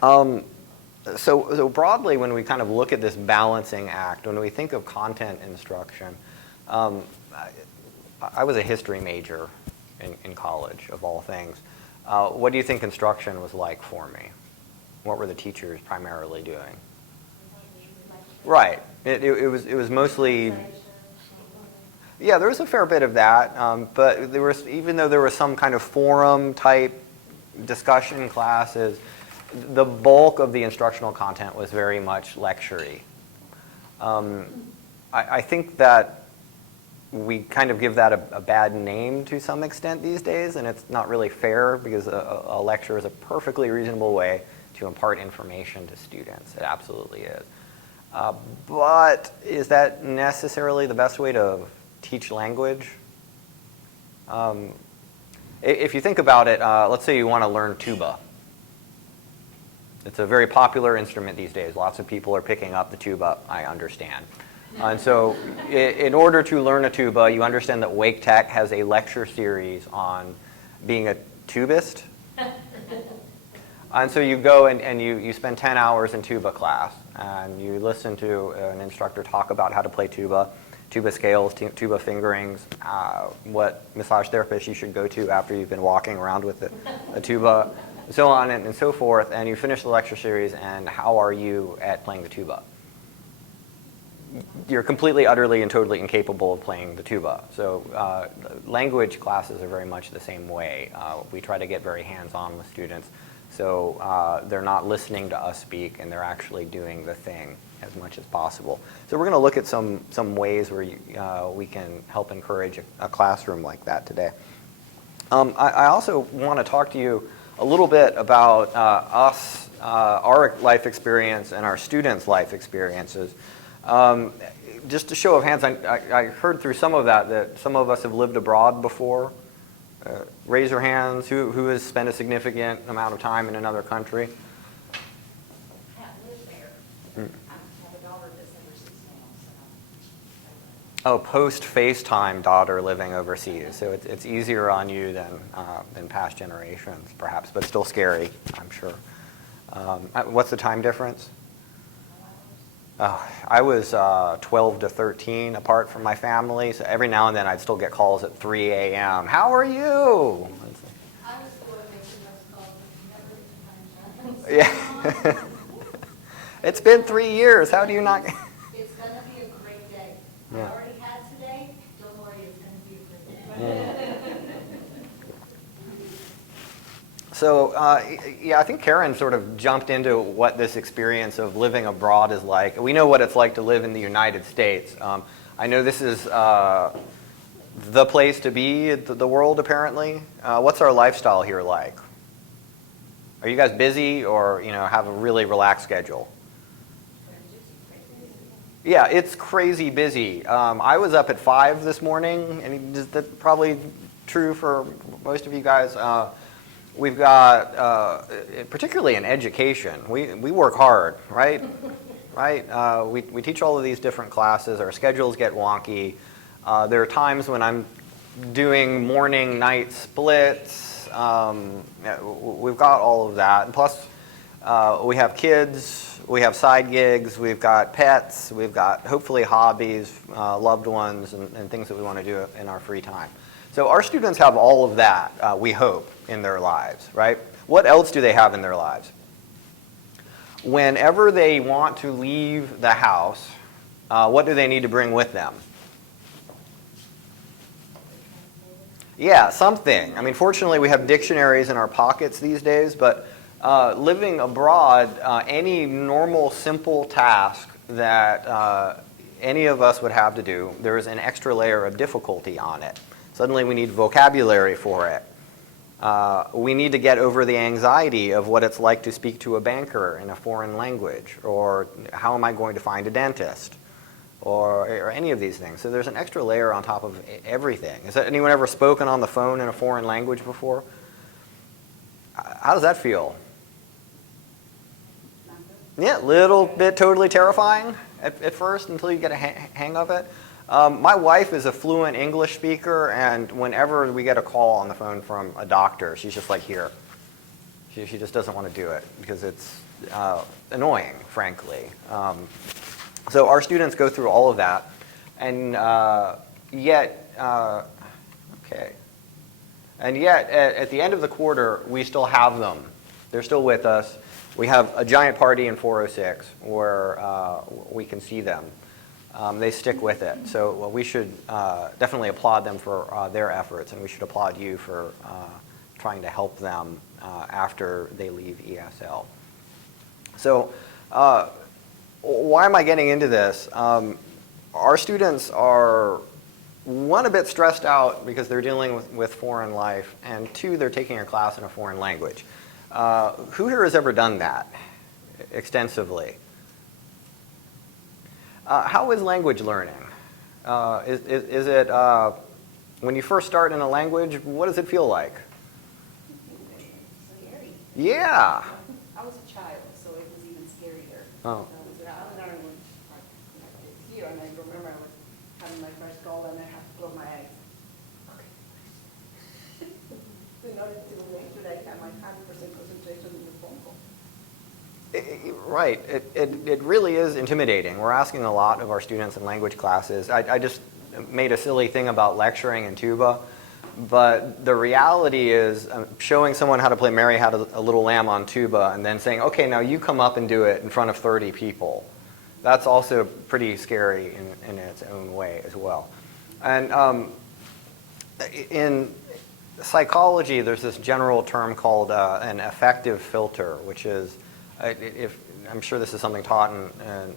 So broadly, when we kind of look at this balancing act, when we think of content instruction, I was a history major in college, of all things. What do you think instruction was like for me? What were the teachers primarily doing? Right. It was mostly. Yeah, there was a fair bit of that, but there was, even though there was some kind of forum type discussion classes, the bulk of the instructional content was very much lecture-y. I think that we kind of give that a bad name to some extent these days, and it's not really fair, because a lecture is a perfectly reasonable way to impart information to students. It absolutely is. But is that necessarily the best way to teach language? If you think about it, let's say you want to learn tuba. It's a very popular instrument these days. Lots of people are picking up the tuba, I understand. And so in order to learn a tuba, you understand that Wake Tech has a lecture series on being a tubist. And so you go and you spend 10 hours in tuba class, and you listen to an instructor talk about how to play tuba, tuba scales, tuba fingerings, what massage therapist you should go to after you've been walking around with a tuba, so on and so forth, and you finish the lecture series, and how are you at playing the tuba? You're completely, utterly, and totally incapable of playing the tuba. So language classes are very much the same way. We try to get very hands-on with students, so they're not listening to us speak, and they're actually doing the thing as much as possible. So we're going to look at some ways where we can help encourage a classroom like that today. I also want to talk to you a little bit about us, our life experience, and our students' life experiences. Just a show of hands, I heard through some of that some of us have lived abroad before. Raise your hands. Who has spent a significant amount of time in another country? I have lived there. I have a daughter that's overseas now. Oh, post-FaceTime daughter living overseas. So it's easier on you than past generations, perhaps, but still scary, I'm sure. What's the time difference? I was 12 to 13 apart from my family, so every now and then I'd still get calls at 3 a.m. How are you? I was the one making those calls, but never get time. Yeah. It's been 3 years. How do you not? It's going to be a great day. Yeah. I already had today. Don't worry, it's going to be a great day. So, yeah, I think Karen sort of jumped into what this experience of living abroad is like. We know what it's like to live in the United States. I know this is the place to be in the world, apparently. What's our lifestyle here like? Are you guys busy, or have a really relaxed schedule? Yeah, it's crazy busy. I was up at 5 this morning, and that's probably true for most of you guys. We've got, particularly in education, we work hard, right? Right? We teach all of these different classes. Our schedules get wonky. There are times when I'm doing morning, night splits. We've got all of that. And plus, we have kids, we have side gigs, we've got pets, we've got hopefully hobbies, loved ones, and things that we want to do in our free time. So our students have all of that, we hope, in their lives, right? What else do they have in their lives? Whenever they want to leave the house, what do they need to bring with them? Yeah, something. I mean, fortunately, we have dictionaries in our pockets these days, but living abroad, any normal, simple task that any of us would have to do, there is an extra layer of difficulty on it. Suddenly we need vocabulary for it. We need to get over the anxiety of what it's like to speak to a banker in a foreign language, or how am I going to find a dentist, or any of these things. So there's an extra layer on top of everything. Has anyone ever spoken on the phone in a foreign language before? How does that feel? Yeah, a little bit totally terrifying at first until you get a hang of it. My wife is a fluent English speaker, and whenever we get a call on the phone from a doctor, she's just like, here. She just doesn't want to do it because it's annoying, frankly. So our students go through all of that, and yet, okay. And yet, at the end of the quarter, we still have them. They're still with us. We have a giant party in 406 where we can see them. They stick with it. So well, we should definitely applaud them for their efforts, and we should applaud you for trying to help them after they leave ESL. So why am I getting into this? Our students are, one, a bit stressed out because they're dealing with foreign life, and two, they're taking a class in a foreign language. Who here has ever done that extensively? How is language learning? Is it, when you first start in a language, what does it feel like? Scary. Yeah. I was a child, so it was even scarier. Oh. I was learning here, and I remember I was having my first call, and I had to close my eyes. Okay. In order to make sure that I had my 100% concentration in the phone call. Right. It really is intimidating. We're asking a lot of our students in language classes. I just made a silly thing about lecturing in tuba, but the reality is showing someone how to play Mary Had a Little Lamb on tuba and then saying, okay, now you come up and do it in front of 30 people. That's also pretty scary in its own way as well. And in psychology, there's this general term called an affective filter, which is, I'm sure this is something taught in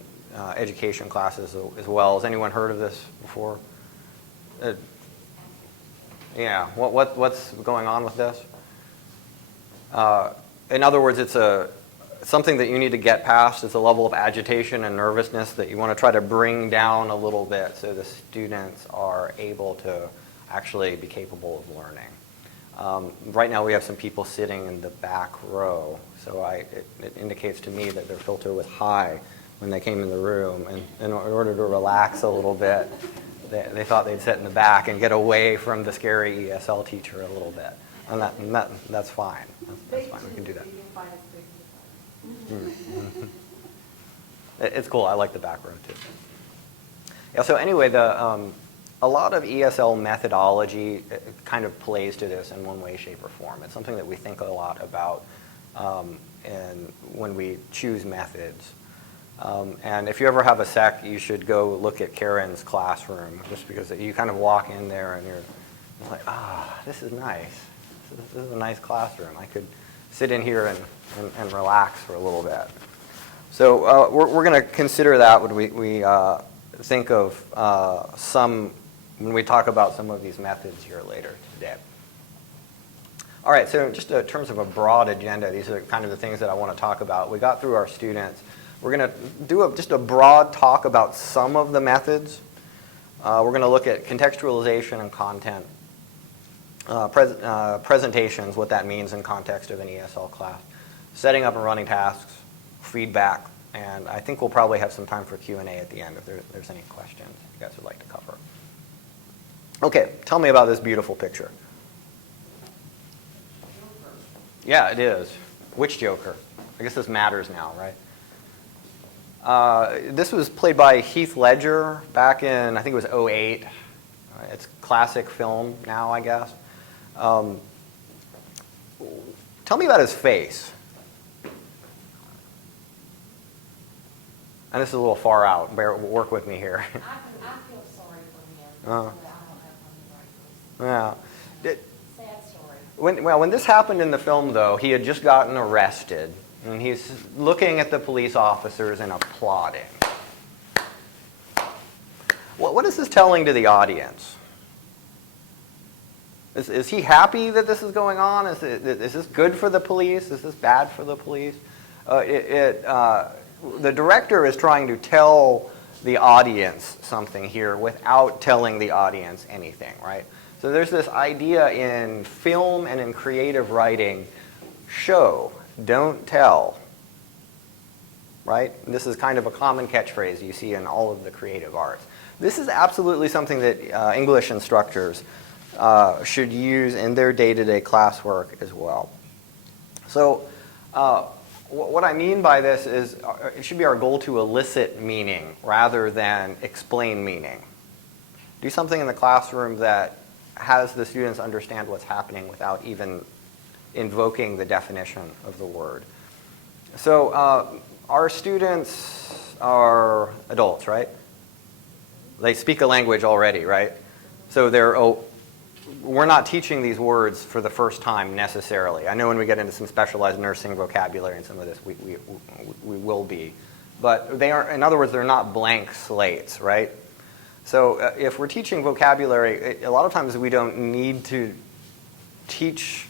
education classes as well. Has anyone heard of this before? Yeah. What's going on with this? In other words, it's something that you need to get past. It's a level of agitation and nervousness that you want to try to bring down a little bit so the students are able to actually be capable of learning. Right now we have some people sitting in the back row, so it indicates to me that their filter was high when they came in the room, and in order to relax a little bit, they thought they'd sit in the back and get away from the scary ESL teacher a little bit. And that's fine. That's fine. We can do that. It's cool. I like the back row too. Yeah. So anyway, a lot of ESL methodology kind of plays to this in one way, shape, or form. It's something that we think a lot about when we choose methods. And if you ever have a sec, you should go look at Karen's classroom, just because you kind of walk in there and you're like, this is nice. This is a nice classroom. I could sit in here and relax for a little bit. So we're going to consider that when we think of when we talk about some of these methods here later today. All right, so just in terms of a broad agenda, these are kind of the things that I want to talk about. We got through our students. We're going to do just a broad talk about some of the methods. We're going to look at contextualization and content, presentations, what that means in context of an ESL class, setting up and running tasks, feedback, and I think we'll probably have some time for Q&A at the end if there's any questions you guys would like to cover. Okay, tell me about this beautiful picture. Yeah, it is. Which Joker? I guess this matters now, right? This was played by Heath Ledger back in, I think it was 2008. It's classic film now, I guess. Tell me about his face. And this is a little far out. Work with me here. I feel sorry for him. Yeah. Sad story. When this happened in the film, though, he had just gotten arrested. And he's looking at the police officers and applauding. What is this telling to the audience? Is he happy that this is going on? Is this good for the police? Is this bad for the police? The director is trying to tell the audience something here without telling the audience anything, right? So there's this idea in film and in creative writing, show, don't tell, right? This is kind of a common catchphrase you see in all of the creative arts. This is absolutely something that English instructors should use in their day-to-day classwork as well. So what I mean by this is it should be our goal to elicit meaning rather than explain meaning. Do something in the classroom that has the students understand what's happening without even invoking the definition of the word. So our students are adults, right? They speak a language already, right? So we're not teaching these words for the first time necessarily. I know when we get into some specialized nursing vocabulary and some of this, we will be. But they are, in other words, they're not blank slates, right? So if we're teaching vocabulary, a lot of times we don't need to teach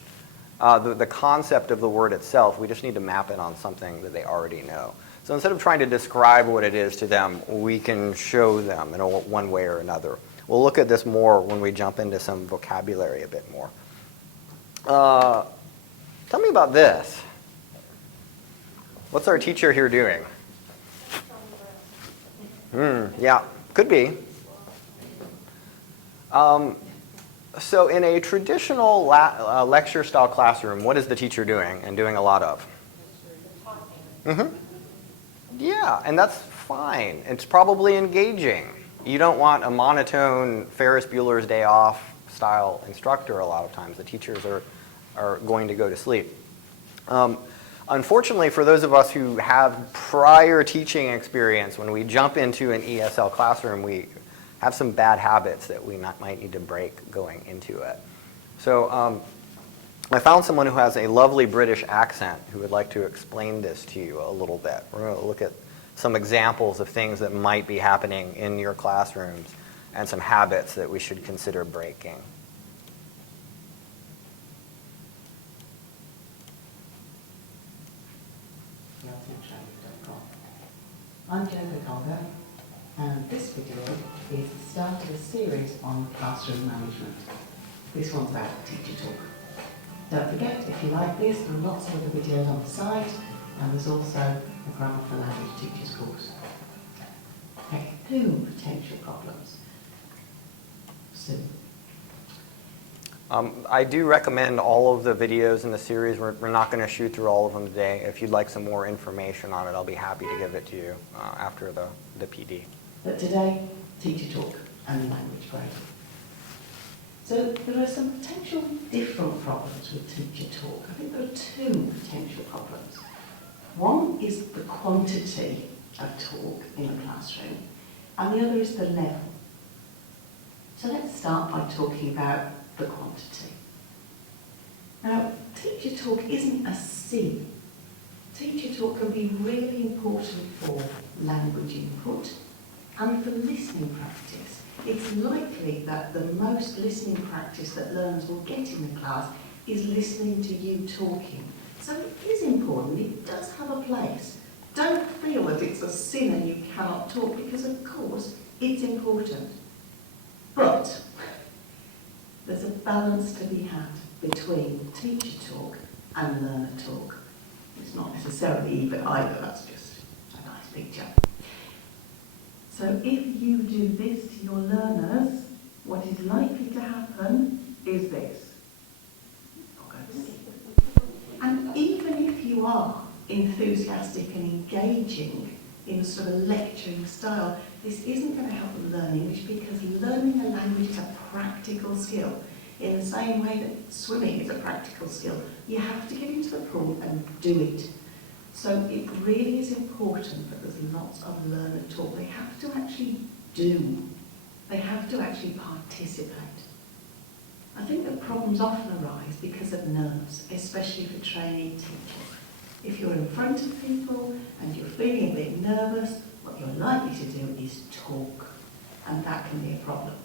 the concept of the word itself. We just need to map it on something that they already know. So instead of trying to describe what it is to them, we can show them in one way or another. We'll look at this more when we jump into some vocabulary a bit more. Tell me about this. What's our teacher here doing? Yeah, could be. So in a traditional lecture-style classroom, what is the teacher doing and doing a lot of? Mm-hmm. Yeah, and that's fine. It's probably engaging. You don't want a monotone Ferris Bueller's Day Off style instructor a lot of times. The teachers are going to go to sleep. Unfortunately, for those of us who have prior teaching experience, when we jump into an ESL classroom, we have some bad habits that we might need to break going into it. So I found someone who has a lovely British accent who would like to explain this to you a little bit. We're going to look at some examples of things that might be happening in your classrooms and some habits that we should consider breaking. I'm Jennifer Colbert, and this video is the start of a series on classroom management. This one's about teacher talk. Don't forget, if you like this, there are lots of other videos on the site, and there's also a Grammar for Language Teachers course. Okay, who potential problems? Sue. I do recommend all of the videos in the series. We're not going to shoot through all of them today. If you'd like some more information on it, I'll be happy to give it to you after the PD. But today, teacher talk and language break. So there are some potential different problems with teacher talk. I think there are two potential problems. One is the quantity of talk in the classroom, and the other is the level. So let's start by talking about the quantity. Now, teacher talk isn't a sin. Teacher talk can be really important for language input and for listening practice. It's likely that the most listening practice that learners will get in the class is listening to you talking. So it is important, it does have a place. Don't feel that it's a sin and you cannot talk, because of course it's important. But there's a balance to be had between teacher talk and learner talk. It's not necessarily even either, that's just a nice picture. So if you do this to your learners, what is likely to happen is this. And even if you are enthusiastic and engaging in a sort of lecturing style, this isn't going to help them learn English, because learning a language is a practical skill. In the same way that swimming is a practical skill, you have to get into the pool and do it. So it really is important that there's lots of learner talk. They have to actually do. They have to actually participate. I think that problems often arise because of nerves, especially for trainee teachers. If you're in front of people and you're feeling a bit nervous, what you're likely to do is talk, and that can be a problem.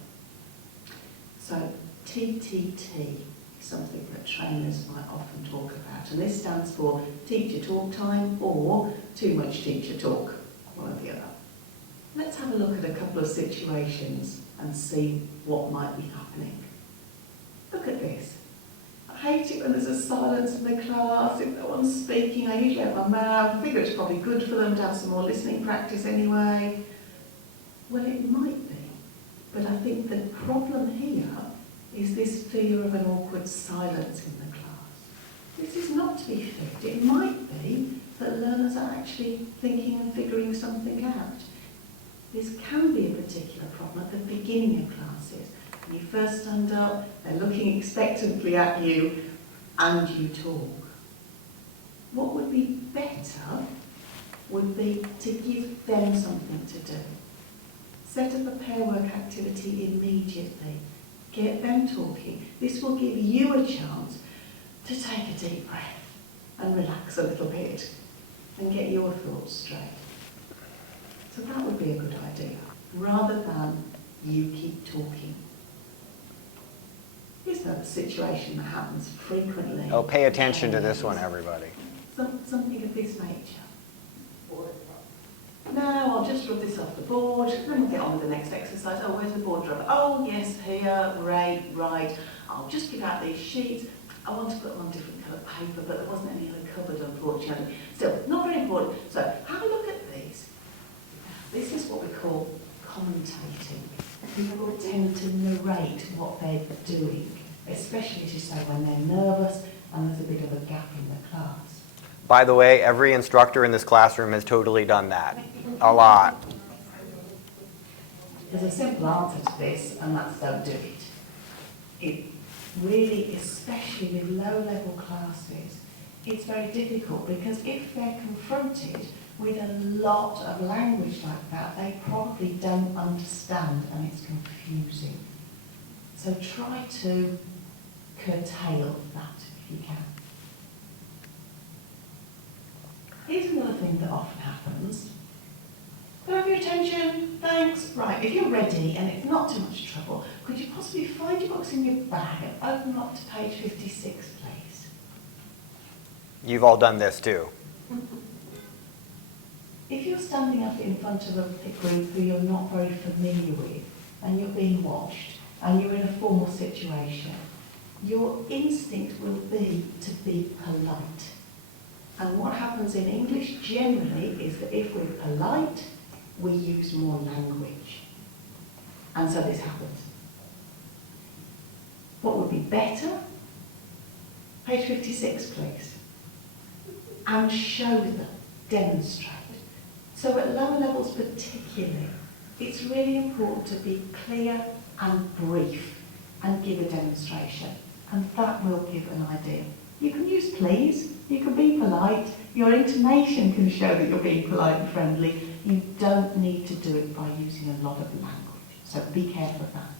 So TTT is something that trainers might often talk about, and this stands for teacher talk time or too much teacher talk, one or the other. Let's have a look at a couple of situations and see what might be happening. Look at this. I hate it when there's a silence in the class, if no one's speaking. I usually open my mouth. I figure it's probably good for them to have some more listening practice anyway. Well, it might be, but I think the problem here is this fear of an awkward silence in the class. This is not to be flipped. It might be that learners are actually thinking and figuring something out. This can be a particular problem at the beginning of classes. When you first stand up, they're looking expectantly at you, and you talk. What would be better would be to give them something to do. Set up a pair work activity immediately. Get them talking. This will give you a chance to take a deep breath and relax a little bit and get your thoughts straight. So that would be a good idea, rather than you keep talking. Here's a situation that happens frequently. Oh, pay attention to this one, everybody. Something of this nature. No, I'll just rub this off the board, then we'll get on with the next exercise. Oh, where's the board rubber? Oh, yes, here, right. I'll just give out these sheets. I want to put them on different coloured paper, but there wasn't any other cupboard, unfortunately. Still, not very important. So, have a look at these. This is what we call commentating. People tend to narrate what they're doing, especially, as you say, when they're nervous and there's a bit of a gap in the class. By the way, every instructor in this classroom has totally done that. A lot. There's a simple answer to this, and that's don't do it. It really, especially with low-level classes, it's very difficult because if they're confronted with a lot of language like that, they probably don't understand and it's confusing. So try to curtail that if you can. Here's another thing that often happens. Can I have your attention? Thanks. Right, if you're ready and it's not too much trouble, could you possibly find your books in your bag and open them up to page 56, please? You've all done this too. If you're standing up in front of a group who you're not very familiar with and you're being watched and you're in a formal situation, your instinct will be to be polite. And what happens in English generally is that if we're polite, we use more language. And so this happens. What would be better? Page 56, please. And show them, demonstrate. So at lower levels particularly, it's really important to be clear and brief and give a demonstration. And that will give an idea. You can use please, you can be polite, your intonation can show that you're being polite and friendly. You don't need to do it by using a lot of language. So be careful of that.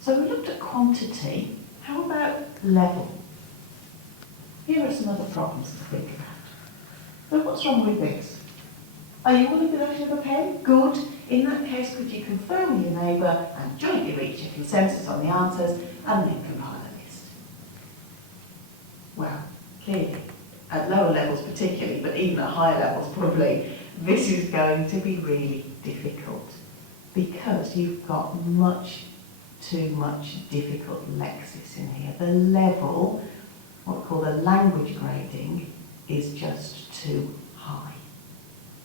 So we looked at quantity. How about level? Here are some other problems to think about. So what's wrong with this? Are you all in possession of a pen? Good. In that case, could you confer with your neighbour and jointly reach a consensus on the answers and then compile a list? Well, clearly, at lower levels particularly, but even at higher levels probably, this is going to be really difficult because you've got much too much difficult lexis in here. The level, what we call the language grading, is just too high.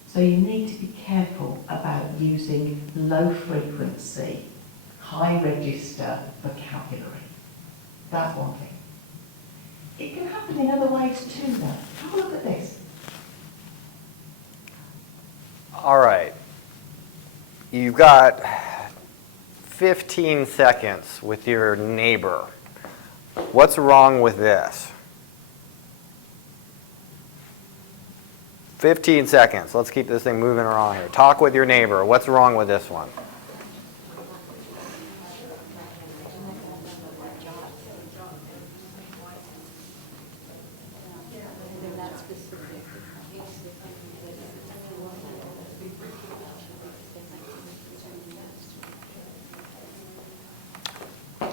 So you need to be careful about using low frequency, high register vocabulary. That's one thing. It can happen in other ways too though. Have a look at this. All right. You've got 15 seconds with your neighbor. What's wrong with this? 15 seconds. Let's keep this thing moving around here. Talk with your neighbor. What's wrong with this one?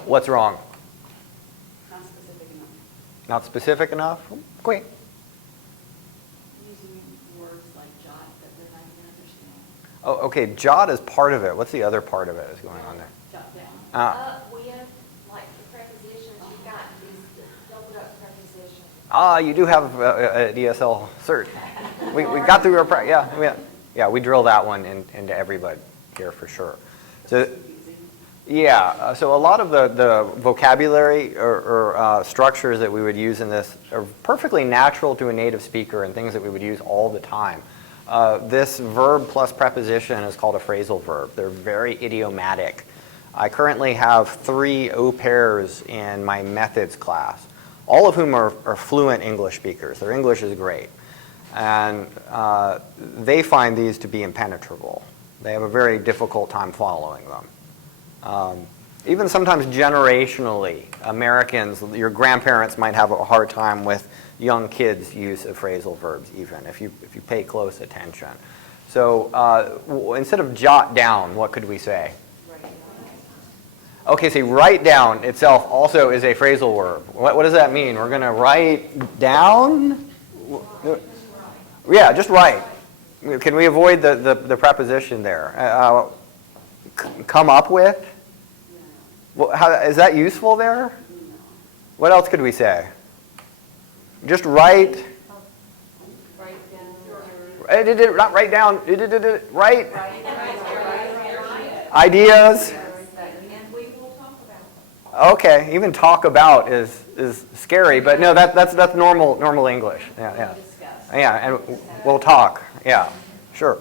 What's wrong? Not specific enough. Not specific enough? Great. Using words like jot that they're not even understand. Oh, okay. Jot is part of it. What's the other part of it that's going on there? Jot down. We have, like, the prepositions you've got, these doubled up prepositions. You do have a DSL cert. We got through our yeah, we drill that one into everybody here for sure. So, Yeah, so a lot of the vocabulary or structures that we would use in this are perfectly natural to a native speaker and things that we would use all the time. This verb plus preposition is called a phrasal verb. They're very idiomatic. I currently have 3 au pairs in my methods class, all of whom are fluent English speakers. Their English is great. And they find these to be impenetrable. They have a very difficult time following them. Even sometimes generationally, Americans, your grandparents might have a hard time with young kids' use of phrasal verbs even, if you pay close attention. So instead of jot down, what could we say? Okay, say write down itself also is a phrasal verb. What does that mean? We're going to write down? Yeah, just write. Can we avoid the preposition there? Come up with? Well, is that useful there? What else could we say? Just write. Not write down. Write. Ideas. Okay, even talk about is scary, but no, that's normal English. Yeah, and we'll talk. Yeah, sure.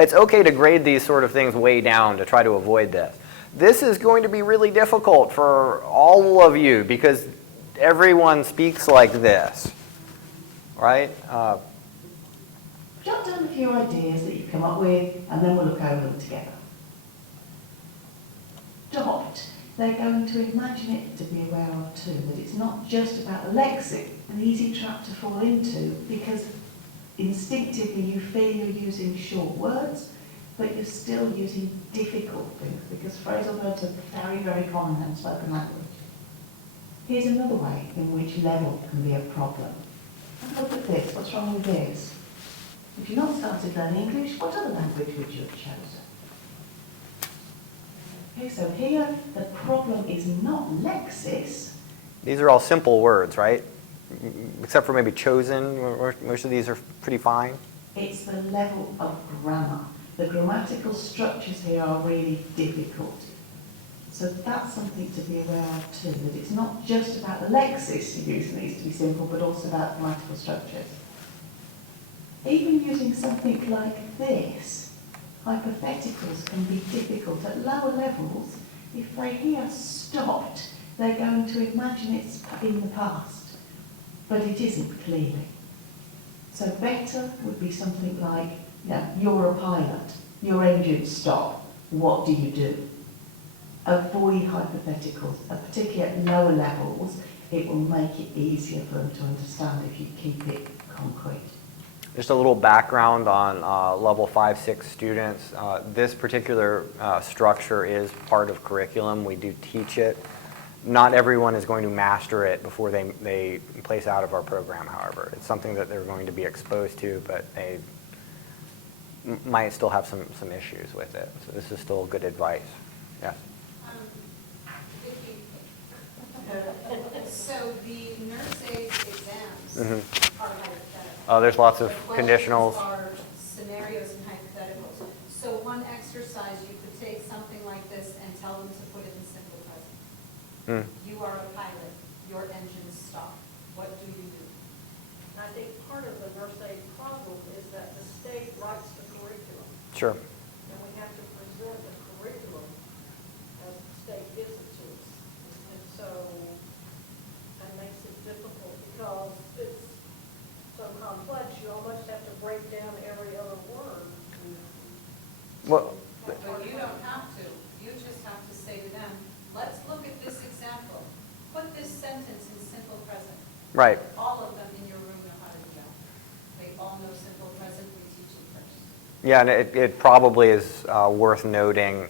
It's okay to grade these sort of things way down to try to avoid this. This is going to be really difficult for all of you because everyone speaks like this, right? Jot down a few ideas that you come up with, and then we'll look over them together. Dot. They're going to imagine it to be aware of too, that it's not just about the lexic, an easy trap to fall into because instinctively you feel you're using short words, but you're still using difficult things because phrasal verbs are very, very common in spoken language. Here's another way in which level can be a problem. And look at this, what's wrong with this? If you've not started learning English, what other language would you have chosen? Okay, so here the problem is not lexis. These are all simple words, right? Except for maybe chosen, most of these are pretty fine. It's the level of grammar. The grammatical structures here are really difficult. So that's something to be aware of too, that it's not just about the lexis you use needs to be simple, but also about grammatical structures. Even using something like this, hypotheticals can be difficult at lower levels. If they hear stopped, they're going to imagine it's in the past, but it isn't clearly. So better would be something like, you're a pilot, your engines stop, what do you do? Avoid hypotheticals, particularly at lower levels. It will make it easier for them to understand if you keep it concrete. Just a little background on level 5-6 students. This particular structure is part of curriculum. We do teach it. Not everyone is going to master it before they place out of our program, however. It's something that they're going to be exposed to, but they might still have some issues with it. So this is still good advice. Yes? So the nurse aid exams are hypothetical. Oh, there's lots of The conditionals. questions are scenarios and hypotheticals. So one exercise, you could take something like this and tell them to put it in simple present. You are a pilot. Your engines stop. What do you do? I think part of the nurse aid problem is that the state writes the curriculum, Sure. and we have to present the curriculum as the state gives it to us. And so that makes it difficult because it's so complex, you almost have to break down every other word. Well, But you don't have to. You just have to say to them, let's look at this example. Put this sentence in simple present. right. All of them in your room know how to do that. They all know simple present. We teach it first. Yeah, and it probably is worth noting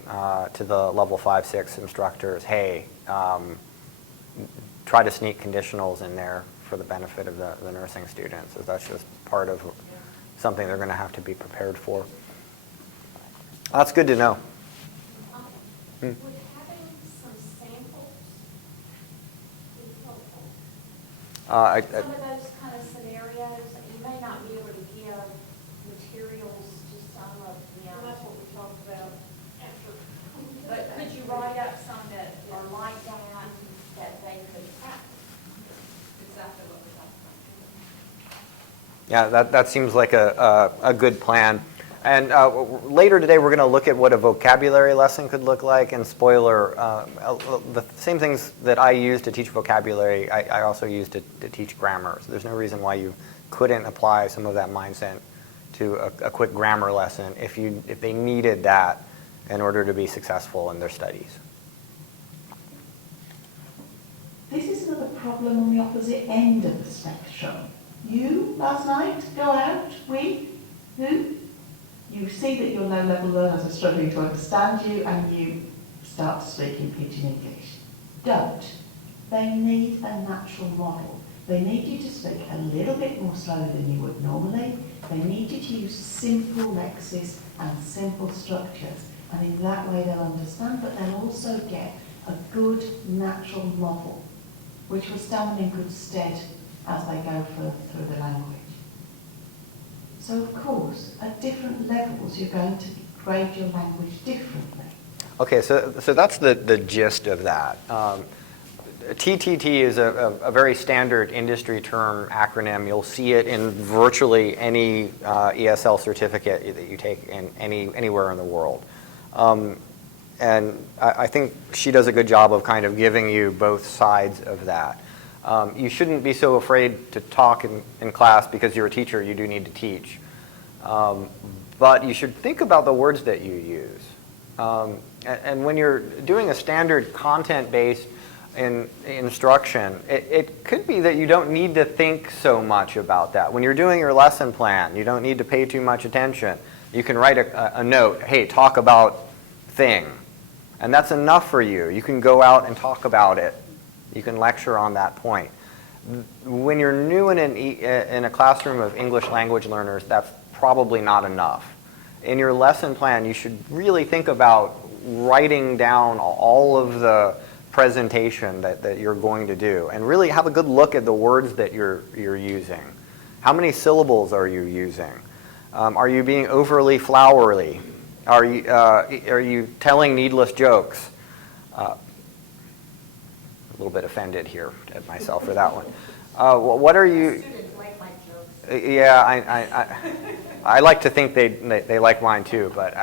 to the level 5-6 instructors, hey, try to sneak conditionals in there for the benefit of the nursing students. So that's just part of something they're going to have to be prepared for. That's good to know. Would having some samples be helpful? Some of those kind of scenarios, you may not be able to give materials to some of them. Well, that's what we talked about after. But could you Yeah, that seems like a good plan. And later today, we're going to look at what a vocabulary lesson could look like. And spoiler, the same things that I use to teach vocabulary, I also use to teach grammar. So there's no reason why you couldn't apply some of that mindset to a quick grammar lesson if they needed that in order to be successful in their studies. This is another problem on the opposite end of the spectrum. You, last night, go out, who? You see that your low-level learners are struggling to understand you and you start to speak in pidgin English. Don't. They need a natural model. They need you to speak a little bit more slowly than you would normally. They need you to use simple lexis and simple structures. And in that way they'll understand, but they'll also get a good natural model, which will stand them in good stead as they go through the language. So of course, at different levels, you're going to grade your language differently. Okay, so that's the gist of that. TTT is a very standard industry term acronym. You'll see it in virtually any ESL certificate that you take in anywhere in the world. And I think she does a good job of kind of giving you both sides of that. You shouldn't be so afraid to talk in class because you're a teacher, you do need to teach. But you should think about the words that you use. And when you're doing a standard content-based instruction, it could be that you don't need to think so much about that. When you're doing your lesson plan, you don't need to pay too much attention. You can write a note, hey, talk about thing. And that's enough for you. You can go out and talk about it. You can lecture on that point. When you're new in a classroom of English language learners, that's probably not enough. In your lesson plan, you should really think about writing down all of the presentation that you're going to do and really have a good look at the words that you're using. How many syllables are you using? Are you being overly flowery? Are you telling needless jokes? A little bit offended here at myself for that one. What are you? Students like my jokes. Yeah, I like to think they like mine too, but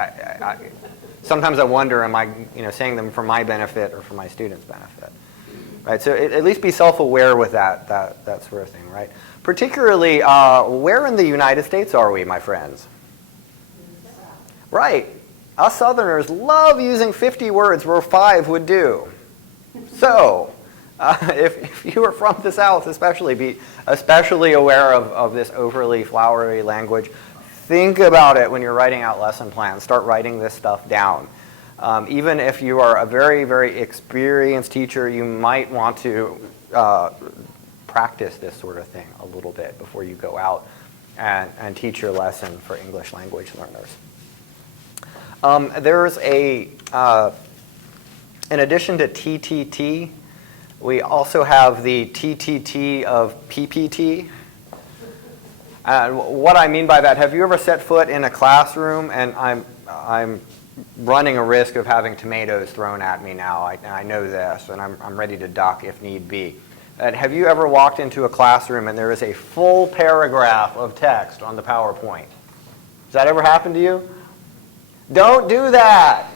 sometimes I wonder, am I saying them for my benefit or for my students' benefit? Right. So at least be self-aware with that sort of thing, right? Particularly, where in the United States are we, my friends? Right. Us Southerners love using 50 words where 5 would do. So, if you are from the South, especially, be especially aware of this overly flowery language. Think about it when you're writing out lesson plans. Start writing this stuff down. Even if you are a very, very experienced teacher, you might want to practice this sort of thing a little bit before you go out and teach your lesson for English language learners. There's in addition to TTT, we also have the TTT of PPT. What I mean by that, have you ever set foot in a classroom and I'm running a risk of having tomatoes thrown at me now. I know this, and I'm ready to duck if need be. Have you ever walked into a classroom and there is a full paragraph of text on the PowerPoint? Does that ever happen to you? Don't do that.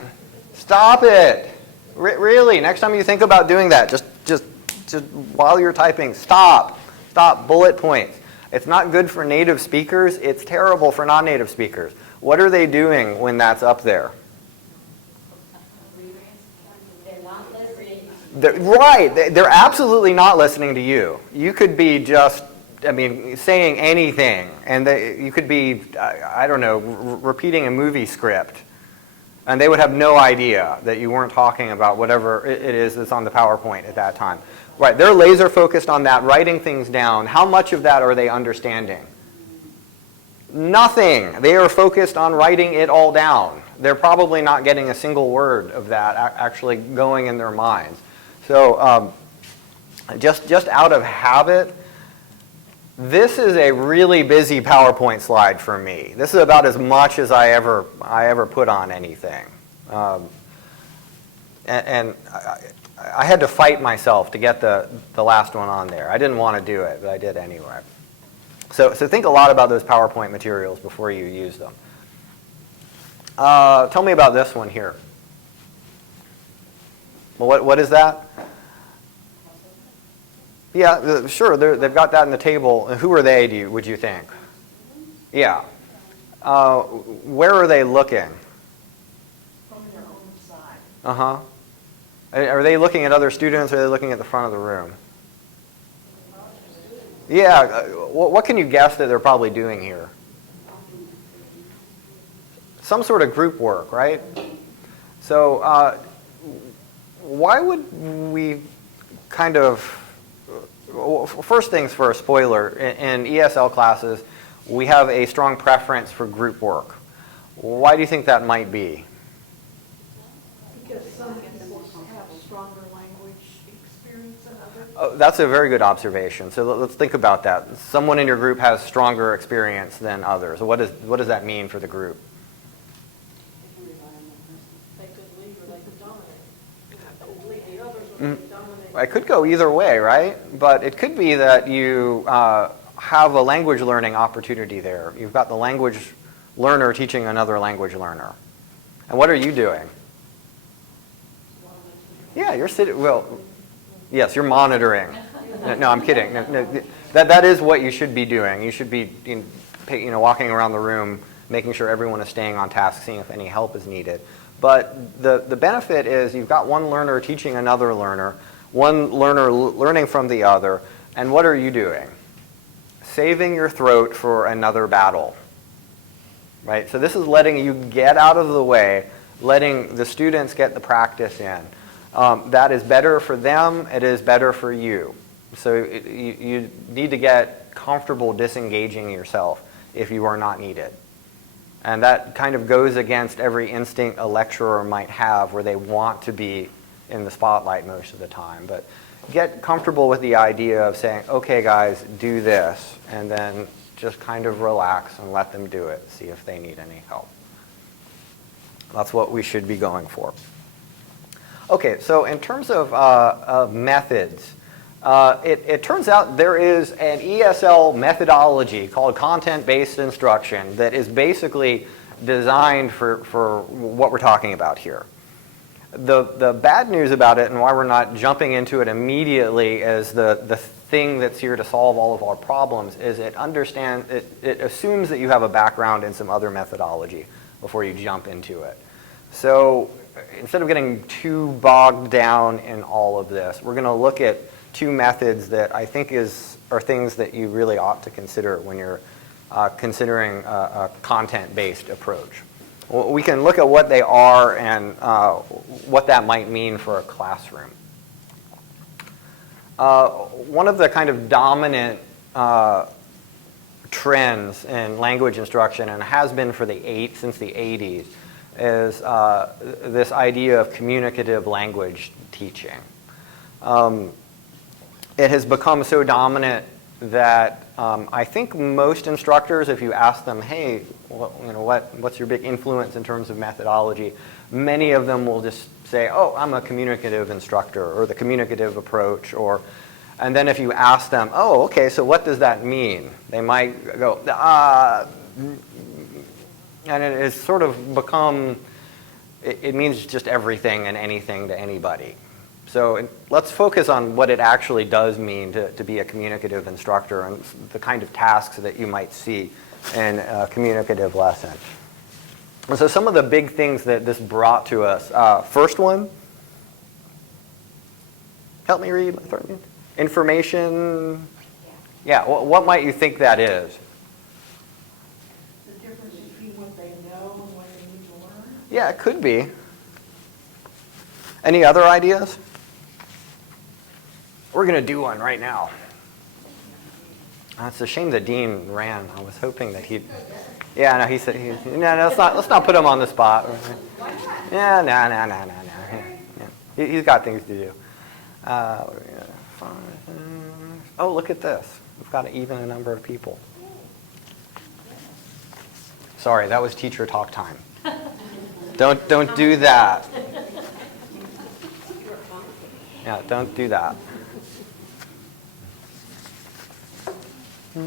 Stop it. Really, next time you think about doing that, just while you're typing, stop. Stop, bullet points. It's not good for native speakers. It's terrible for non-native speakers. What are they doing when that's up there? They're not listening. Right. They're absolutely not listening to you. You could be just, saying anything. And you could be, I don't know, repeating a movie script. And they would have no idea that you weren't talking about whatever it is that's on the PowerPoint at that time. Right. They're laser focused on that, writing things down. How much of that are they understanding? Nothing. They are focused on writing it all down. They're probably not getting a single word of that actually going in their minds. So just out of habit, this is a really busy PowerPoint slide for me. This is about as much as I ever put on anything. And I had to fight myself to get the last one on there. I didn't want to do it, but I did anyway. So think a lot about those PowerPoint materials before you use them. Tell me about this one here. Well, what is that? Yeah, sure, they've got that in the table. Who are they, would you think? Yeah. Where are they looking? From their own side. Uh-huh. Are they looking at other students, or are they looking at the front of the room? Yeah, what can you guess that they're probably doing here? Some sort of group work, right? So why would we kind of, first things first, spoiler, in ESL classes, we have a strong preference for group work. Why do you think that might be? Because some people have stronger language experience than others. Oh, that's a very good observation. So let's think about that. Someone in your group has stronger experience than others. What does that mean for the group? They could lead or they could dominate. They could lead the others or they could dominate. It could go either way, right? But it could be that you have a language learning opportunity there. You've got the language learner teaching another language learner. And what are you doing? Yeah, you're sitting, well, yes, you're monitoring. No, I'm kidding. No, that is what you should be doing. You should be walking around the room, making sure everyone is staying on task, seeing if any help is needed. But the benefit is you've got one learner teaching another learner, one learner learning from the other, and what are you doing? Saving your throat for another battle, right? So this is letting you get out of the way, letting the students get the practice in. That is better for them, it is better for you. So you need to get comfortable disengaging yourself if you are not needed. And that kind of goes against every instinct a lecturer might have where they want to be in the spotlight most of the time. But get comfortable with the idea of saying, okay guys, do this, and then just kind of relax and let them do it, see if they need any help. That's what we should be going for. Okay, so in terms of methods, it turns out there is an ESL methodology called content-based instruction that is basically designed for what we're talking about here. The bad news about it, and why we're not jumping into it immediately as the thing that's here to solve all of our problems, is it assumes that you have a background in some other methodology before you jump into it. So instead of getting too bogged down in all of this, we're going to look at two methods that I think are things that you really ought to consider when you're considering a content-based approach. We can look at what they are and what that might mean for a classroom. One of the kind of dominant trends in language instruction, and has been since the 80s, is this idea of communicative language teaching. It has become so dominant that I think most instructors, if you ask them, hey, what's your big influence in terms of methodology, many of them will just say, oh, I'm a communicative instructor, or the communicative approach, and then if you ask them, oh, okay, so what does that mean? They might go, and it has sort of become, it means just everything and anything to anybody. So let's focus on what it actually does mean to be a communicative instructor and the kind of tasks that you might see in a communicative lesson. And so some of the big things that this brought to us. First one, help me read. Information. Yeah, what might you think that is? The difference between what they know and what they need to learn. Yeah, it could be. Any other ideas? We're going to do one right now. It's a shame that Dean ran. I was hoping that he'd... Yeah, no, he said... No, let's not put him on the spot. Yeah, no. He's got things to do. Oh, look at this. We've got even a number of people. Sorry, that was teacher talk time. Don't do that. Yeah, don't do that. I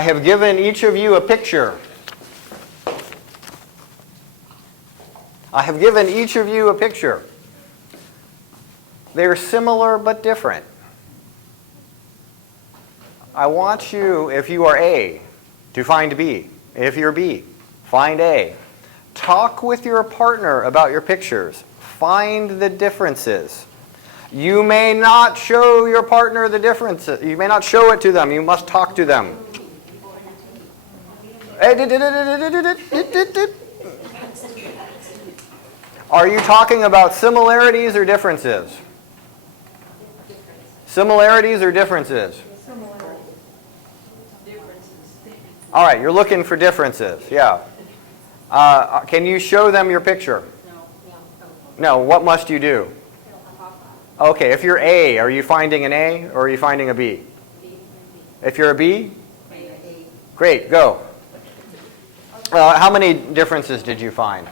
have given each of you a picture. I have given each of you a picture. They're similar but different. I want you, if you are A, to find B. If you're B, find A. Talk with your partner about your pictures. Find the differences. You may not show your partner the differences. You may not show it to them. You must talk to them. Are you talking about similarities or differences? Similarities or differences? All right, you're looking for differences, yeah. Can you show them your picture? No, what must you do? Okay, if you're A, are you finding an A or are you finding a B? If you're a B? Great, go. How many differences did you find?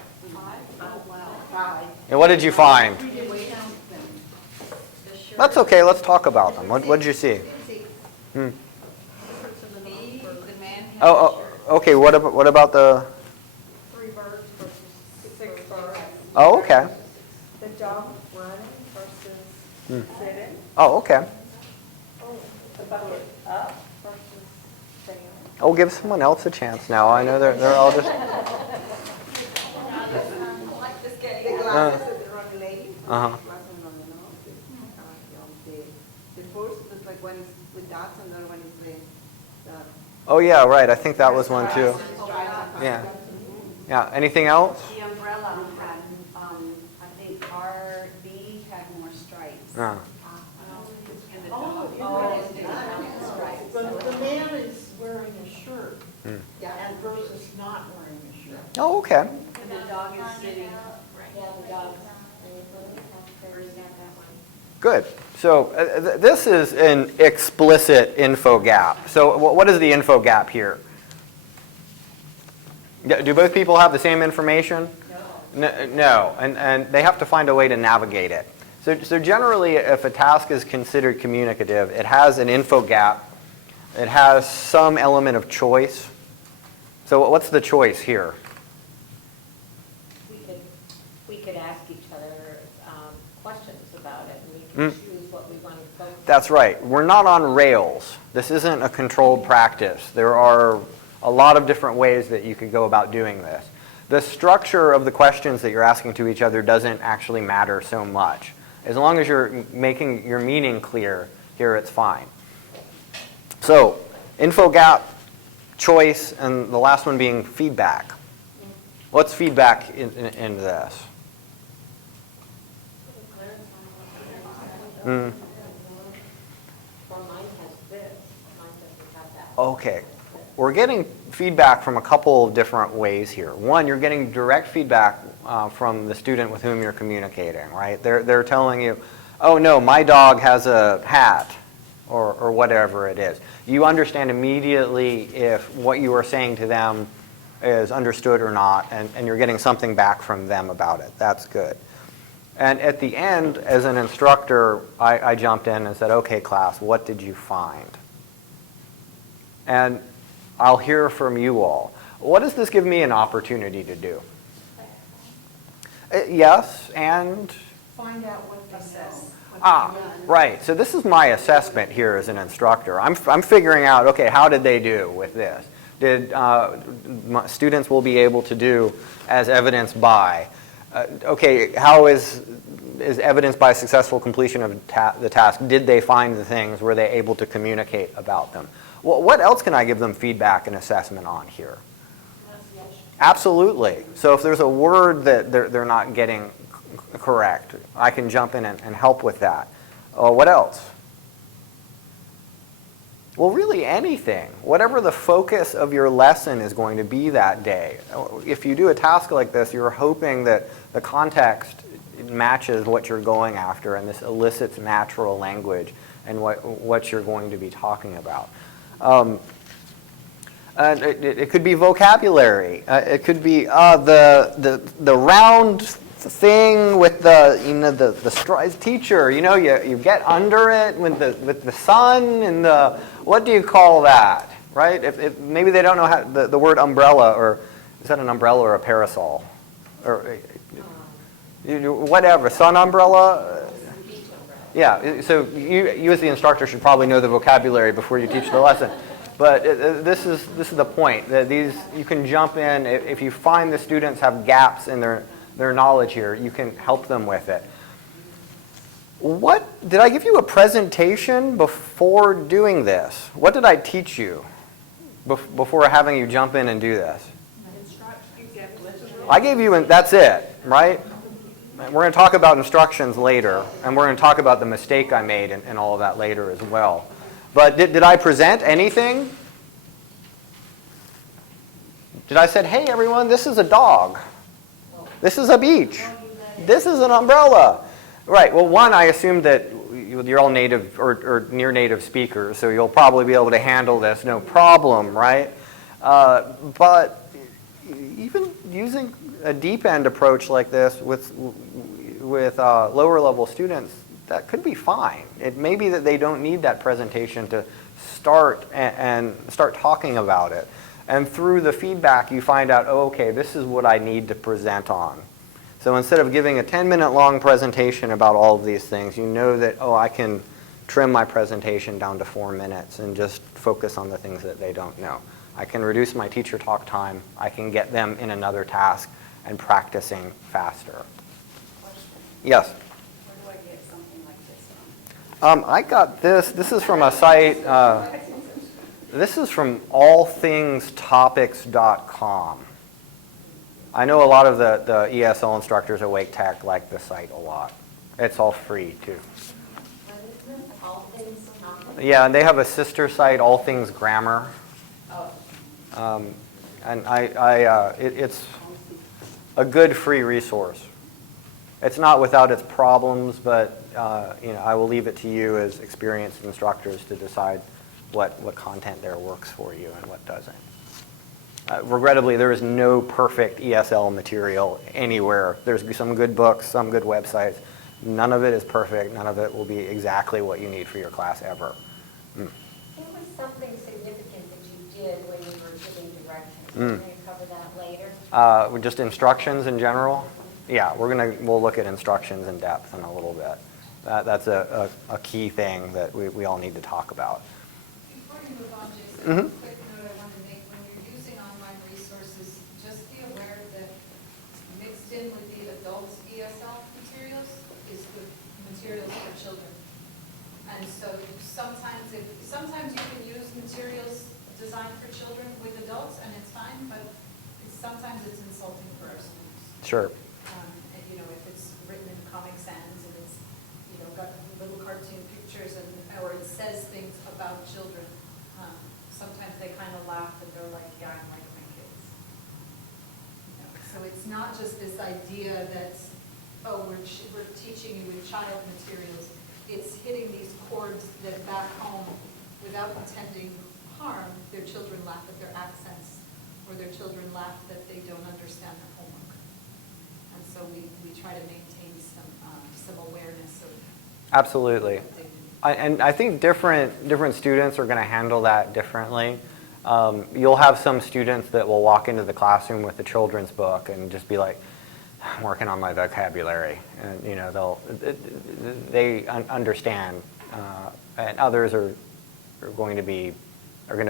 And what did you find? That's okay, let's talk about them. What did you see? Oh, okay, what about the... 3 birds versus 6 birds. Oh, okay. The dog running versus sitting. Oh, okay. Oh, the bucket up versus down. Oh, give someone else a chance now. I know they're all just... The glasses of the running lady. Uh-huh. Glasses on the nose. The first looks like one is with dots and the other one is with Oh, yeah, right. I think that was one too. stripes. Yeah. Yeah. Anything else? The umbrella had, I think our B had more stripes. Uh. And the dog, it didn't have stripes. The man is wearing a shirt Yeah. and versus not wearing a shirt. Oh, okay. And the dog is sitting. Yeah, the dog. Good. So this is an explicit info gap. So what is the info gap here? Do both people have the same information? No. And they have to find a way to navigate it. So generally, if a task is considered communicative, it has an info gap. It has some element of choice. So what's the choice here? We could ask each other questions about it, and we can choose what we want to focus on. That's right. We're not on rails. This isn't a controlled practice. There are a lot of different ways that you could go about doing this. The structure of the questions that you're asking to each other doesn't actually matter so much. As long as you're making your meaning clear, here it's fine. So, info gap, choice, and the last one being feedback. What's feedback in this? Well, mine has this, mine doesn't have that. Okay. We're getting feedback from a couple of different ways here. One, you're getting direct feedback from the student with whom you're communicating, right? They're telling you, oh no, my dog has a hat, or whatever it is. You understand immediately if what you are saying to them is understood or not, and you're getting something back from them about it. That's good. And at the end, as an instructor, I jumped in and said, okay, class, what did you find? And I'll hear from you all. What does this give me an opportunity to do? Yes, and? Find out what they know. Right. So this is my assessment here as an instructor. I'm figuring out, okay, how did they do with this? Did my students will be able to do as evidenced by? Okay, how is evidenced by successful completion of the task? Did they find the things? Were they able to communicate about them? Well, what else can I give them feedback and assessment on here? Absolutely. So if there's a word that they're not getting correct, I can jump in and help with that. What else? Well, really anything. Whatever the focus of your lesson is going to be that day. If you do a task like this, you're hoping that the context matches what you're going after, and this elicits natural language and what you're going to be talking about. It could be vocabulary. It could be the round thing with the teacher. You get under it with the sun and the, what do you call that, right? If maybe they don't know how the word umbrella, or is that an umbrella or a parasol, or whatever, sun umbrella. Yeah. So you as the instructor should probably know the vocabulary before you teach the lesson. But this is the point, that you can jump in if you find the students have gaps in their knowledge here. You can help them with it. What did I give you a presentation before doing this? What did I teach you before having you jump in and do this? I gave you, that's it, right? We're going to talk about instructions later, and we're going to talk about the mistake I made and all of that later as well. But did I present anything? Did I say, hey everyone, this is a dog. This is a beach. This is an umbrella. Right, well one, I assumed that you're all native or near native speakers, so you'll probably be able to handle this, no problem, right? But even using a deep end approach like this with lower level students, that could be fine. It may be that they don't need that presentation to start and start talking about it. And through the feedback, you find out, oh, okay, this is what I need to present on. So instead of giving a 10-minute long presentation about all of these things, you know that, oh, I can trim my presentation down to 4 minutes and just focus on the things that they don't know. I can reduce my teacher talk time. I can get them in another task and practicing faster. Yes? Where do I get something like this from? I got this. This is from a site. This is from allthingstopics.com. I know a lot of the ESL instructors at Wake Tech like the site a lot. It's all free, too. All things topics? Yeah, and they have a sister site, All Things Grammar. Oh. And it's a good free resource. It's not without its problems, but I will leave it to you as experienced instructors to decide what content there works for you and what doesn't. Regrettably, there is no perfect ESL material anywhere. There's some good books, some good websites. None of it is perfect. None of it will be exactly what you need for your class ever. There was something significant that you did when you were giving directions. We're going to cover that later. Just instructions in general? Yeah, we'll look at instructions in depth in a little bit. That's a key thing that we all need to talk about. Before you move on, Jason, a quick note I want to make. When you're using online resources, just be aware that mixed in with the adult ESL materials is the materials for children. And so sometimes you can use materials designed for children with adults, and it's fine, but sometimes it's insulting for our students. Sure. If it's written in Comic Sans and it's, got little cartoon pictures or it says things about children, sometimes they kind of laugh and they're like, yeah, I'm like my kids. So it's not just this idea that, oh, we're teaching you with child materials. It's hitting these chords that back home, without intending harm, their children laugh at their accents, or their children laugh that they don't understand their homework. And so we try to maintain some awareness of. Absolutely. And I think different students are going to handle that differently. You'll have some students that will walk into the classroom with a children's book and just be like, I'm working on my vocabulary, and they understand, and others are going to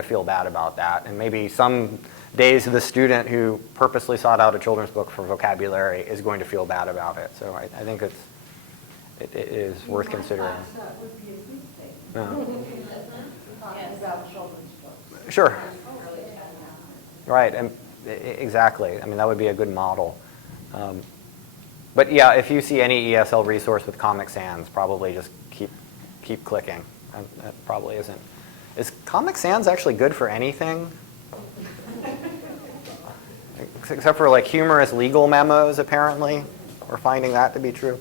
feel bad about that. And maybe some days the student who purposely sought out a children's book for vocabulary is going to feel bad about it. So I think it is worth considering. That would be a good thing. Yeah. Talking about children's books. Sure. Right, and exactly. I mean, that would be a good model. But yeah, if you see any ESL resource with Comic Sans, probably just keep clicking. That probably isn't. Is Comic Sans actually good for anything? Except for like humorous legal memos, apparently. We're finding that to be true.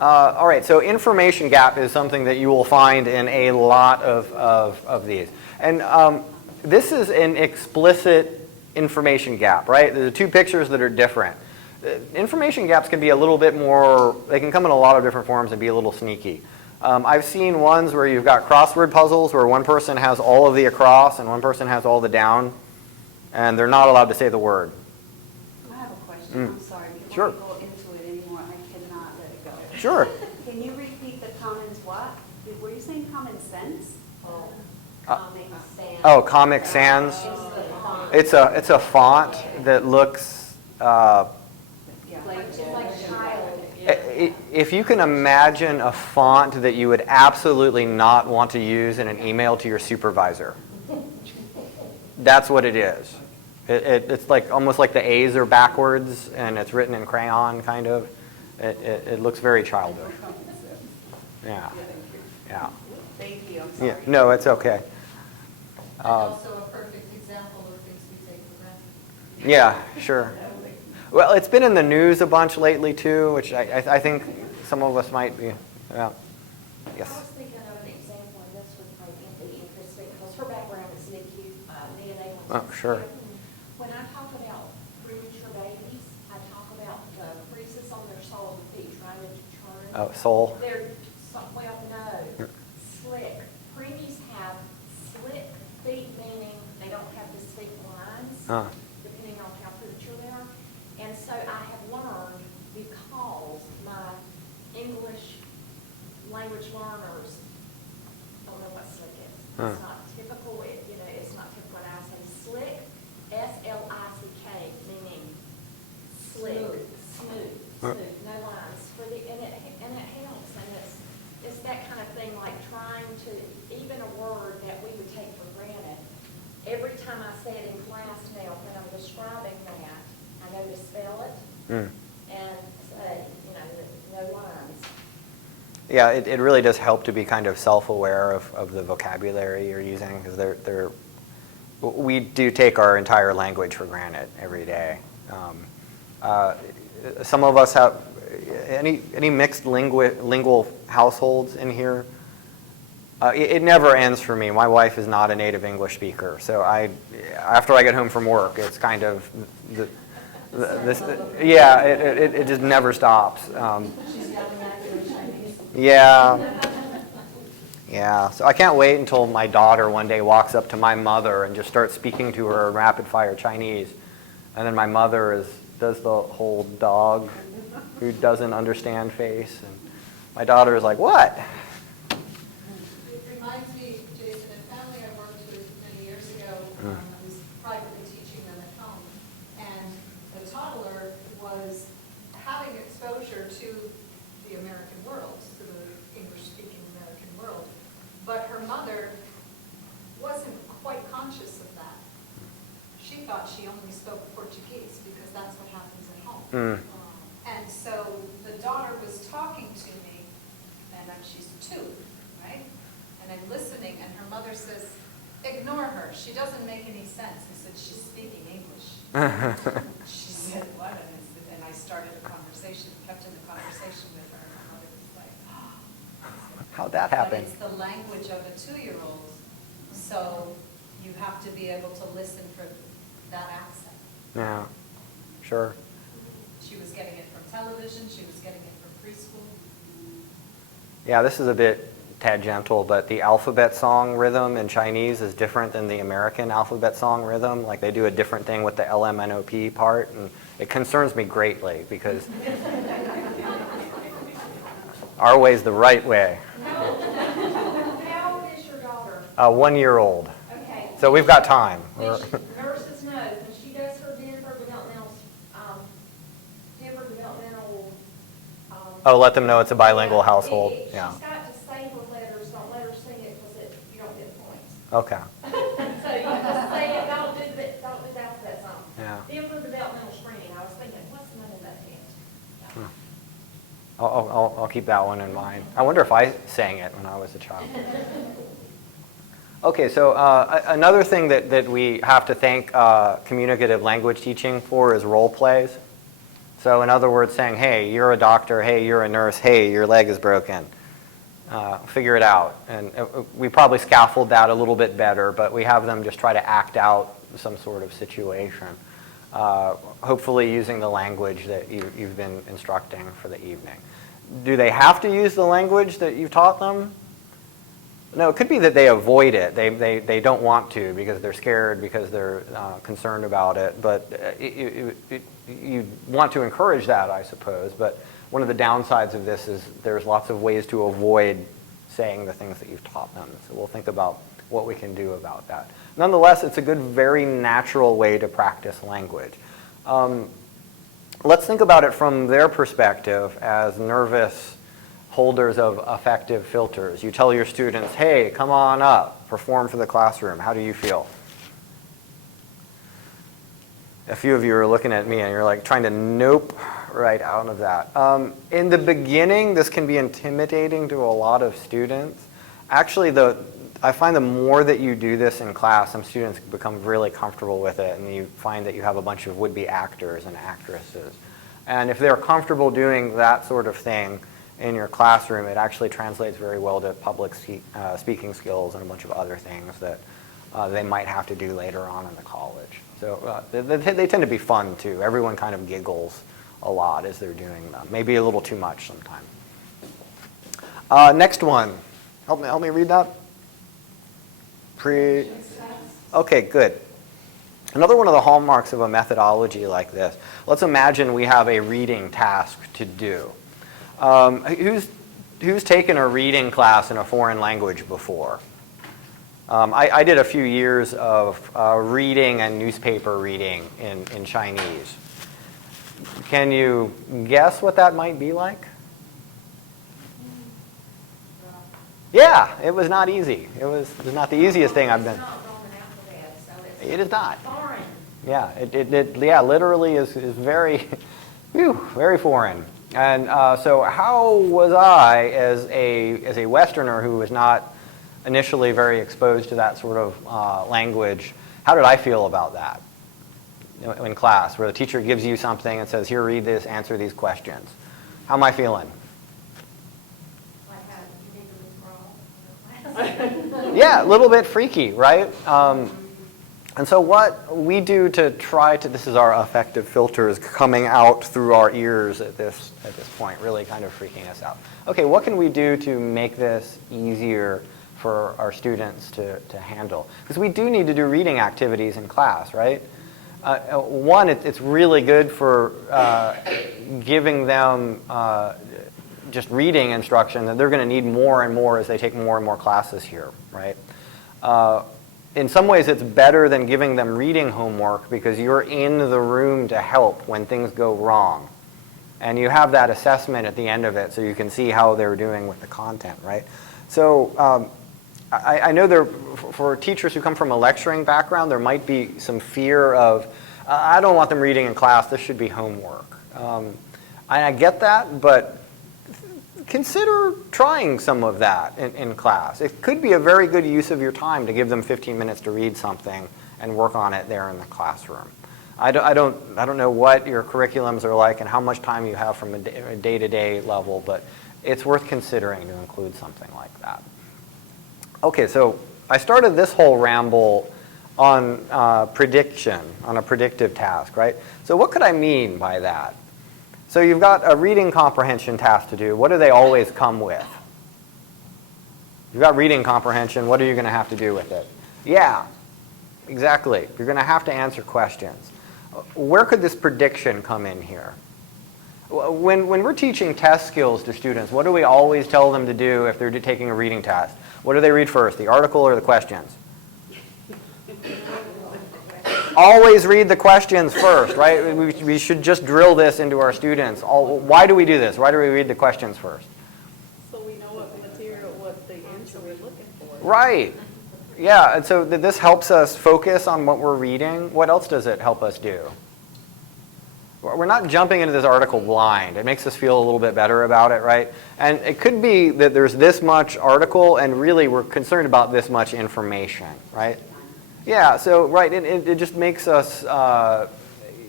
All right, so information gap is something that you will find in a lot of these. And this is an explicit information gap, right? There are two pictures that are different. Information gaps can be a little bit more, they can come in a lot of different forms and be a little sneaky. I've seen ones where you've got crossword puzzles where one person has all of the across and one person has all the down, and they're not allowed to say the word. I have a question. I'm sorry. Sure. Before we go into it anymore, I cannot let it go. Sure. Can you repeat the commons what? Were you saying common sense? Comic Sans. Oh, Comic Sans. It's the font. It's a font that looks, Yeah. Just like child. if you can imagine a font that you would absolutely not want to use in an email to your supervisor. That's what it is. It's like almost like the A's are backwards and it's written in crayon, kind of. It looks very childish. Yeah. Yeah. Thank you. I'm sorry. Yeah. No, it's okay. And also a perfect example of things we take for granted. Yeah, sure. Well, it's been in the news a bunch lately too, which I think some of us might be. Yeah. Yes. I was thinking of an example, and this would probably be interesting, because her background is NICU, neonatal. Oh, sure. When I talk about premature babies, I talk about the creases on their soles of feet trying to turn. Oh, soul. They're, well, no, slick. Preemies have slick feet, meaning they don't have distinct lines, depending on how premature they are. And so I have learned, because my English language learners don't know what slick is. It's not typical, it's not typical. When I say slick, S-L-I-C-K, meaning slick, smooth, no lines. And it helps, and it's that kind of thing, like trying to, even a word that we would take for granted, every time I say it in class now, when I'm describing that, I know to spell it and say, no lines. Yeah, it really does help to be kind of self-aware of the vocabulary you're using, because we do take our entire language for granted every day. Some of us have any mixed lingual households in here. It never ends for me. My wife is not a native English speaker, so after I get home from work, it's kind of it just never stops. Yeah. So I can't wait until my daughter one day walks up to my mother and just starts speaking to her in rapid fire Chinese, and then my mother does the whole dog who doesn't understand face, and my daughter is like, "What?" It reminds me, Jason, a family I worked with many years ago. I was privately teaching them at home, and the toddler was having exposure to the American world, to the English-speaking American world, but her mother wasn't quite conscious of that. She thought she only spoke Portuguese because that's what happens at home. And so the daughter was talking to me, and she's 2, right? And I'm listening, and her mother says, "Ignore her. She doesn't make any sense." I said, "She's speaking English." She said, "What?" And I started a conversation, kept in the conversation with her, and her mother was like, "Oh." How'd that But happen? it's the language of a 2-year-old, so you have to be able to listen for that accent. Yeah, sure. She was getting it from television, she was getting it from preschool. Yeah, this is a bit tangential, but the alphabet song rhythm in Chinese is different than the American alphabet song rhythm. Like, they do a different thing with the LMNOP part, and it concerns me greatly because our way's the right way. How old is your daughter? 1 year old. Okay. So we've got time. Nurses know, when she does her Denver developmental, Oh, let them know it's a bilingual household. She's Yeah. got to say her letters, don't let her sing it because you don't get points. Okay. So you just say it, don't do the alphabet song. Yeah. Denver developmental screening, I was thinking, what's the name of that test? Yeah. I'll keep that one in mind. I wonder if I sang it when I was a child. Okay, so another thing that we have to thank communicative language teaching for is role plays. So in other words, saying, hey, you're a doctor, hey, you're a nurse, hey, your leg is broken. Figure it out. And we probably scaffold that a little bit better, but we have them just try to act out some sort of situation, hopefully using the language that you've been instructing for the evening. Do they have to use the language that you've taught them? No, it could be that they avoid it. They don't want to because they're scared, because they're concerned about it. But you want to encourage that, I suppose. But one of the downsides of this is there's lots of ways to avoid saying the things that you've taught them. So we'll think about what we can do about that. Nonetheless, it's a good, very natural way to practice language. Let's think about it from their perspective as nervous holders of affective filters. You tell your students, hey, come on up, perform for the classroom. How do you feel? A few of you are looking at me and you're like trying to nope right out of that. In the beginning, this can be intimidating to a lot of students. Actually, I find the more that you do this in class, some students become really comfortable with it, and you find that you have a bunch of would-be actors and actresses. And if they're comfortable doing that sort of thing in your classroom, it actually translates very well to public speaking skills and a bunch of other things that they might have to do later on in the college. So they tend to be fun too. Everyone kind of giggles a lot as they're doing them. Maybe a little too much sometimes. Next one. Help me read that. Okay, good. Another one of the hallmarks of a methodology like this. Let's imagine we have a reading task to do. Who's taken a reading class in a foreign language before? I did a few years of reading and newspaper reading in Chinese. Can you guess what that might be like? Yeah, it was not easy. It was not the easiest thing I've done. It's not Roman alphabet, so it's It is not. foreign. Yeah, it literally is very, very foreign. And so how was I, as a Westerner who was not initially very exposed to that sort of language, how did I feel about that in class, where the teacher gives you something and says, here, read this, answer these questions? How am I feeling? Like how you did the withdrawal. Yeah, a little bit freaky, right? And so what we do to try to, this is our affective filters coming out through our ears at this point, really kind of freaking us out. Okay, what can we do to make this easier for our students to handle? Because we do need to do reading activities in class, right? One, it's really good for giving them just reading instruction that they're going to need more and more as they take more and more classes here, right? In some ways, it's better than giving them reading homework because you're in the room to help when things go wrong. And you have that assessment at the end of it so you can see how they're doing with the content, right? So I know for teachers who come from a lecturing background, there might be some fear of, I don't want them reading in class, this should be homework. I get that, but consider trying some of that in class. It could be a very good use of your time to give them 15 minutes to read something and work on it there in the classroom. I don't know what your curriculums are like and how much time you have from a day-to-day level, but it's worth considering to include something like that. Okay, so I started this whole ramble on prediction, on a predictive task, right? So what could I mean by that? So you've got a reading comprehension task to do. What do they always come with? You've got reading comprehension. What are you going to have to do with it? Yeah, exactly. You're going to have to answer questions. Where could this prediction come in here? When we're teaching test skills to students, what do we always tell them to do if they're taking a reading test? What do they read first, the article or the questions? Always read the questions first, right? We should just drill this into our students. Why do we do this? Why do we read the questions first? So we know what material, what the answer we're looking for. Right. Yeah, and so this helps us focus on what we're reading. What else does it help us do? We're not jumping into this article blind. It makes us feel a little bit better about it, right? And it could be that there's this much article and really we're concerned about this much information, right? Yeah, so, right, it just makes us,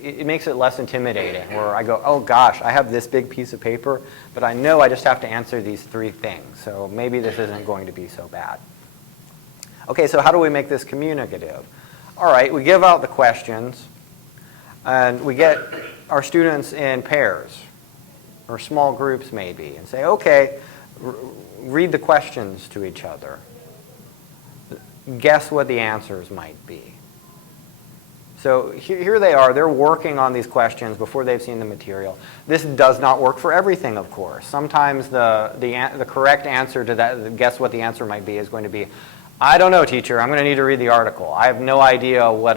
it makes it less intimidating, where I go, oh gosh, I have this big piece of paper, but I know I just have to answer these 3 things, so maybe this isn't going to be so bad. Okay, so how do we make this communicative? All right, we give out the questions, and we get our students in pairs, or small groups maybe, and say, okay, read the questions to each other. Guess what the answers might be. So here they are, they're working on these questions before they've seen the material. This does not work for everything, of course. Sometimes the correct answer to that, guess what the answer might be, is going to be, I don't know, teacher, I'm going to need to read the article. I have no idea what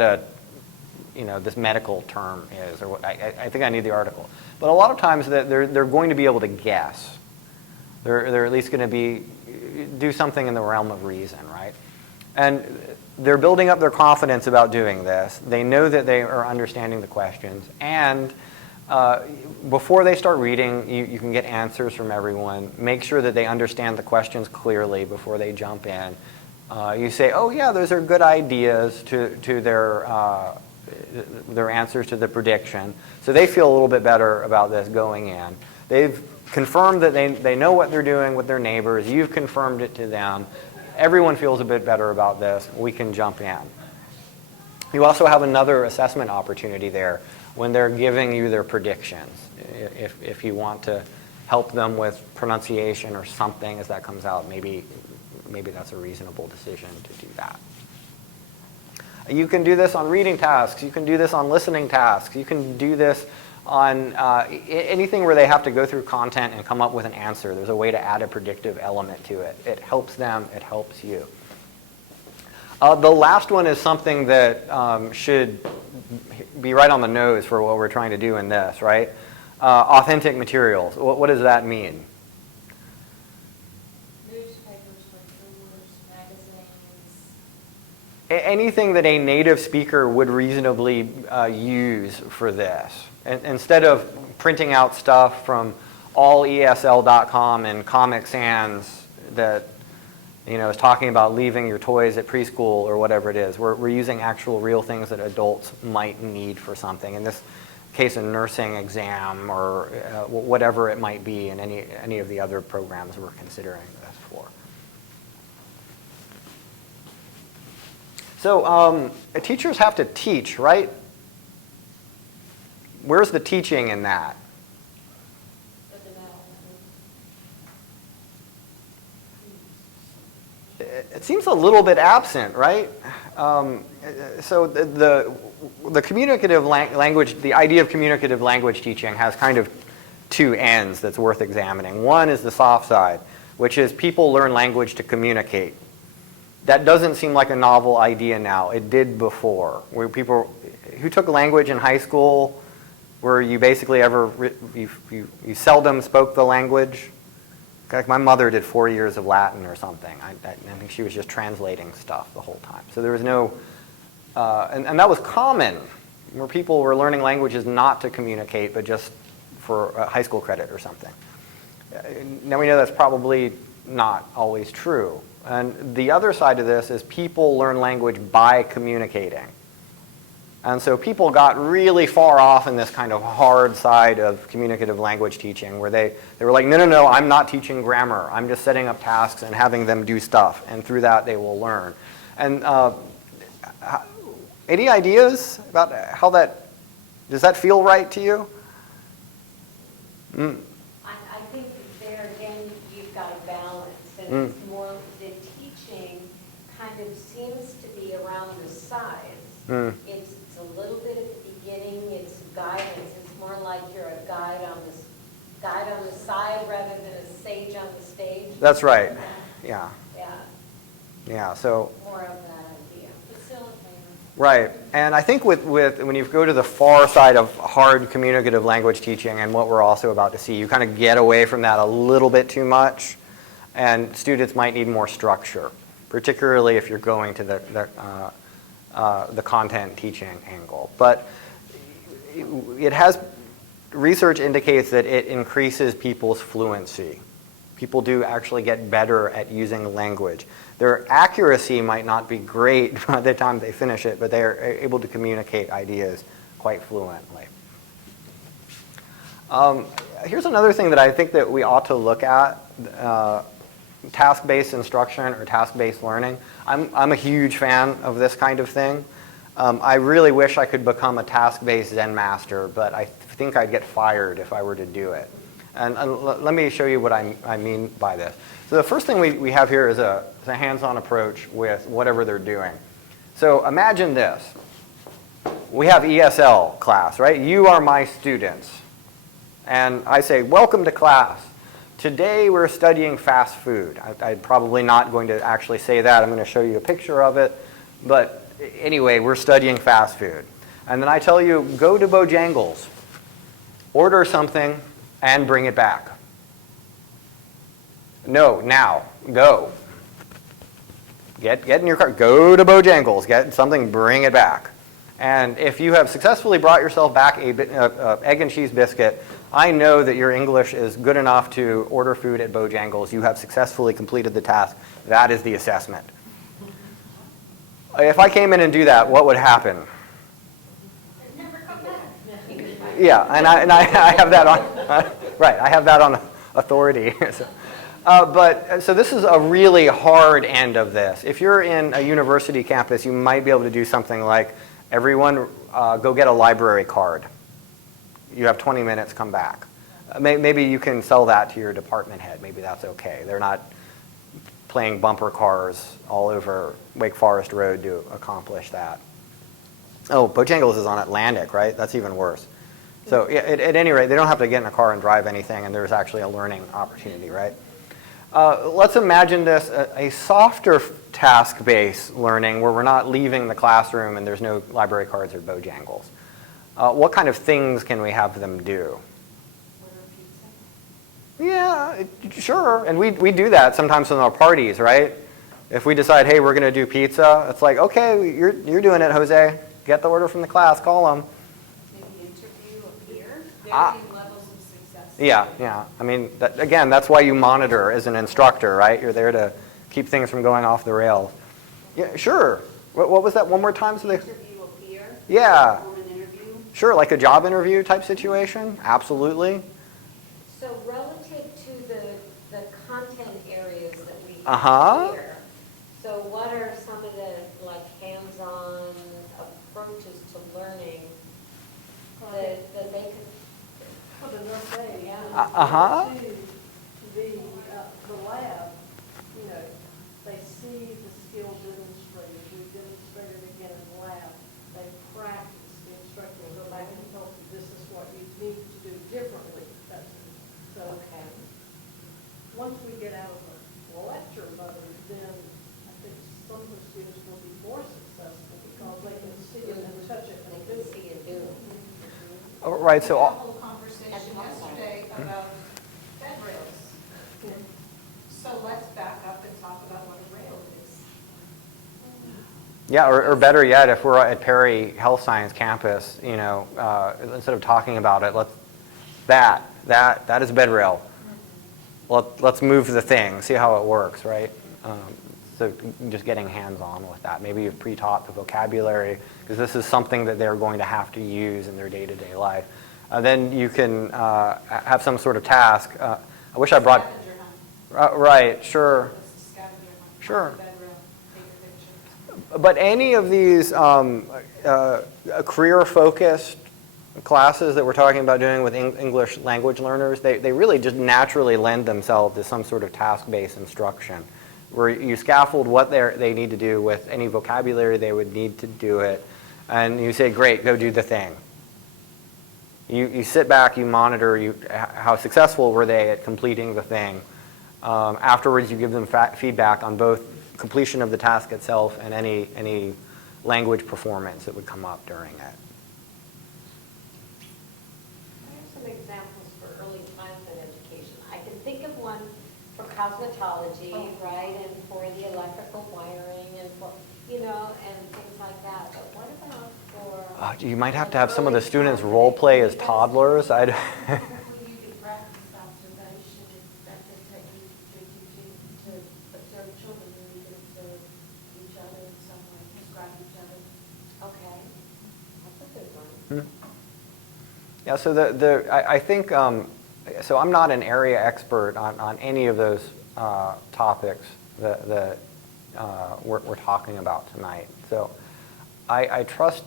this medical term is, or what, I think I need the article. But a lot of times they're going to be able to guess. They're at least going to do something in the realm of reason, right? And they're building up their confidence about doing this. They know that they are understanding the questions. And before they start reading, you can get answers from everyone. Make sure that they understand the questions clearly before they jump in. You say, oh yeah, those are good ideas to their answers to the prediction. So they feel a little bit better about this going in. They've confirmed that they know what they're doing with their neighbors. You've confirmed it to them. Everyone feels a bit better about this. We can jump in. You also have another assessment opportunity there when they're giving you their predictions. If you want to help them with pronunciation or something as that comes out, maybe that's a reasonable decision to do that. You can do this on reading tasks. You can do this on listening tasks. You can do this on anything where they have to go through content and come up with an answer. There's a way to add a predictive element to it. It helps them. It helps you. The last one is something that should be right on the nose for what we're trying to do in this, right? Authentic materials. What does that mean? Newspapers, brochures, magazines. Anything that a native speaker would reasonably use for this. Instead of printing out stuff from allesl.com and Comic Sans that is talking about leaving your toys at preschool or whatever it is, we're using actual real things that adults might need for something. In this case, a nursing exam or whatever it might be in any of the other programs we're considering this for. So teachers have to teach, right? Where's the teaching in that? It seems a little bit absent, right? So the communicative language, the idea of communicative language teaching has kind of 2 ends that's worth examining. One is the soft side, which is people learn language to communicate. That doesn't seem like a novel idea now. It did before. Where people who took language in high school, where you basically you seldom spoke the language. Like my mother did 4 years of Latin or something. I think she was just translating stuff the whole time. So there was no, and that was common, where people were learning languages not to communicate, but just for high school credit or something. Now we know that's probably not always true. And the other side of this is people learn language by communicating. And so people got really far off in this kind of hard side of communicative language teaching, where they were like, no, I'm not teaching grammar. I'm just setting up tasks and having them do stuff. And through that, they will learn. And any ideas about how does that feel right to you? I think there again, you've got a balance. And it's more, the teaching kind of seems to be around the sides. It's a little bit at the beginning, it's guidance. It's more like you're a guide on the side rather than a sage on the stage. That's right. Yeah. Yeah. So more of that idea. Facilitator. right. And I think with when you go to the far side of hard communicative language teaching and what we're also about to see, you kind of get away from that a little bit too much, and students might need more structure, particularly if you're going to the content teaching angle. But research indicates that it increases people's fluency. People do actually get better at using language. Their accuracy might not be great by the time they finish it, but they are able to communicate ideas quite fluently. Here's another thing that I think that we ought to look at, task-based instruction or task-based learning. I'm a huge fan of this kind of thing. I really wish I could become a task-based Zen master, but I think I'd get fired if I were to do it. And let me show you what I mean by this. So the first thing we have here is a hands-on approach with whatever they're doing. So imagine this. We have ESL class, right? You are my students. And I say, welcome to class. Today we're studying fast food. I'm probably not going to actually say that. I'm going to show you a picture of it. But anyway, we're studying fast food. And then I tell you, go to Bojangles, order something, and bring it back. No, now, go. Get in your car, go to Bojangles, get something, bring it back. And if you have successfully brought yourself back a egg and cheese biscuit, I know that your English is good enough to order food at Bojangles. You have successfully completed the task. That is the assessment. If I came in and do that, what would happen? Never come back. Yeah, and I have that on, right, I have that on authority. So this is a really hard end of this. If you're in a university campus, you might be able to do something like, everyone go get a library card. You have 20 minutes, come back. Maybe you can sell that to your department head. Maybe that's okay. They're not playing bumper cars all over Wake Forest Road to accomplish that. Oh, Bojangles is on Atlantic, right? That's even worse. So yeah, at any rate, they don't have to get in a car and drive anything, and there's actually a learning opportunity, right? Let's imagine this, a softer task-based learning where we're not leaving the classroom and there's no library cards or Bojangles. What kind of things can we have them do? Yeah, sure. And we do that sometimes in our parties, right? If we decide, hey, we're going to do pizza, it's like, okay, you're doing it, Jose. Get the order from the class, call them. Maybe interview a peer, varying levels of success. Yeah. I mean, again, that's why you monitor as an instructor, right? You're there to keep things from going off the rails. Yeah, sure. What was that one more time? So Interview a peer? Yeah. Or an interview? Sure, like a job interview type situation. Absolutely. So relative to the content areas that we Uh-huh. have here, so what are some of the like hands-on approaches to learning that they could? Put enough day. Yeah. To the lab, you know, they see the skills demonstrated, we demonstrate it again in the lab, they practice, the instructor will go back and tell you, this is what you need to do differently. So, Okay. once we get out of the lecture mode, then I think some of the students will be more successful because they can see it and touch it and They do can it. see and do it. Oh, right, We so had a whole conversation yesterday about bed rails. So let's back up and talk about what a rail is. yeah, or better yet, if we're at Perry Health Science campus, you know, instead of talking about it, that is a bed rail. Let's move the thing, see how it works, right? So just getting hands-on with that. Maybe you've pre-taught the vocabulary, because this is something that they're going to have to use in their day-to-day life. Then you can have some sort of task. I wish I brought... Scavenger hunt. Right, sure. It's a scavenger hunt. Sure. Bed rail, take a picture. But any of these career-focused classes that we're talking about doing with English language learners, they really just naturally lend themselves to some sort of task-based instruction, where you scaffold what they need to do with any vocabulary they would need to do it, and you say, great, go do the thing. You sit back, you monitor how successful were they at completing the thing. Afterwards, you give them feedback on both completion of the task itself and any language performance that would come up during it. I have some examples for early childhood education. I can think of one for cosmetology, right, and for the electrical wiring and for, and things like that. But what about for? You might have to have some of the students role play as toddlers. When you do practice observation, that's a technique you're teaching to observe children, and you can observe each other in some way, describe each other. Okay, that's a good one. Yeah, so I think, so I'm not an area expert on any of those topics that we're talking about tonight. So I trust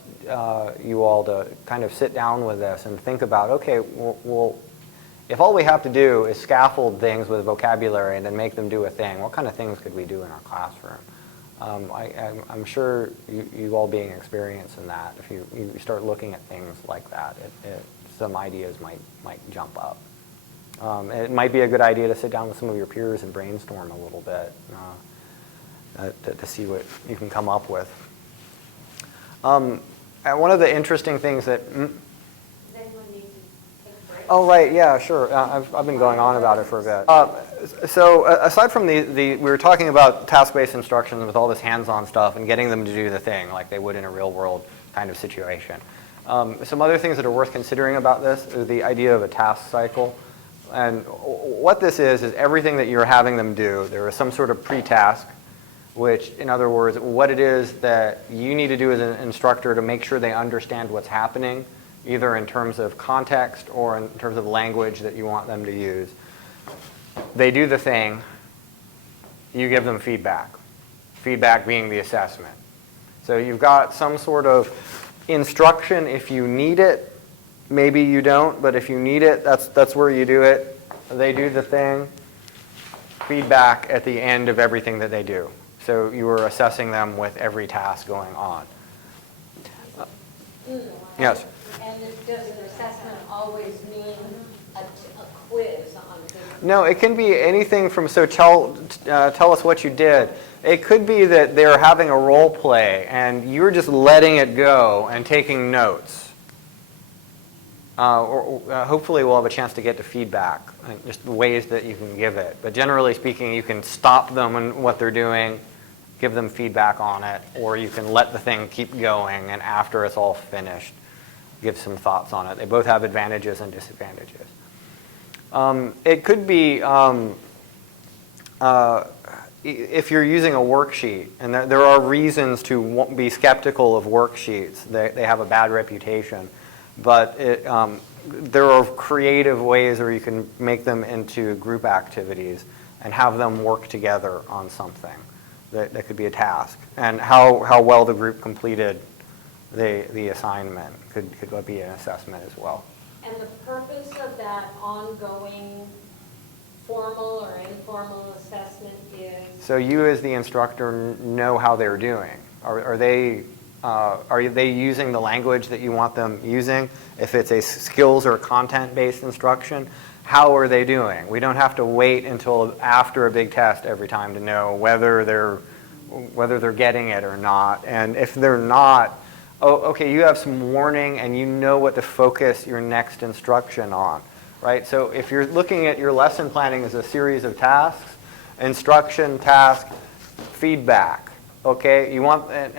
you all to kind of sit down with this and think about, okay, well, if all we have to do is scaffold things with vocabulary and then make them do a thing, what kind of things could we do in our classroom? I'm sure you all being experienced in that, if you start looking at things like that, some ideas might jump up. It might be a good idea to sit down with some of your peers and brainstorm a little bit to see what you can come up with. And one of the interesting things that... Does anyone need to take a break? Oh, right, yeah, sure. I've been going on about it for a bit. So aside from we were talking about task-based instructions with all this hands-on stuff and getting them to do the thing like they would in a real-world kind of situation. Some other things that are worth considering about this is the idea of a task cycle. And what this is everything that you're having them do, there is some sort of pre-task, which, in other words, what it is that you need to do as an instructor to make sure they understand what's happening, either in terms of context or in terms of language that you want them to use. They do the thing, you give them feedback. Feedback being the assessment. So you've got some sort of instruction if you need it. Maybe you don't, but if you need it, that's where you do it. They do the thing. Feedback at the end of everything that they do. So you are assessing them with every task going on. Yes? And does an assessment always mean a quiz on this? No, it can be anything from, so tell us what you did. It could be that they're having a role play and you're just letting it go and taking notes. Hopefully we'll have a chance to get to feedback, just the ways that you can give it. But generally speaking, you can stop them in what they're doing, give them feedback on it, or you can let the thing keep going and after it's all finished, give some thoughts on it. They both have advantages and disadvantages. It could be if you're using a worksheet, and there are reasons to be skeptical of worksheets. They have a bad reputation. But there are creative ways where you can make them into group activities and have them work together on something. That could be a task. And how well the group completed the assignment could be an assessment as well. And the purpose of that ongoing formal or informal assessment is? So you as the instructor know how they're doing. Are they using the language that you want them using? If it's a skills or content-based instruction, how are they doing? We don't have to wait until after a big test every time to know whether they're getting it or not. And if they're not, okay, you have some warning and you know what to focus your next instruction on, right? So if you're looking at your lesson planning as a series of tasks, instruction, task, feedback, okay? You want, and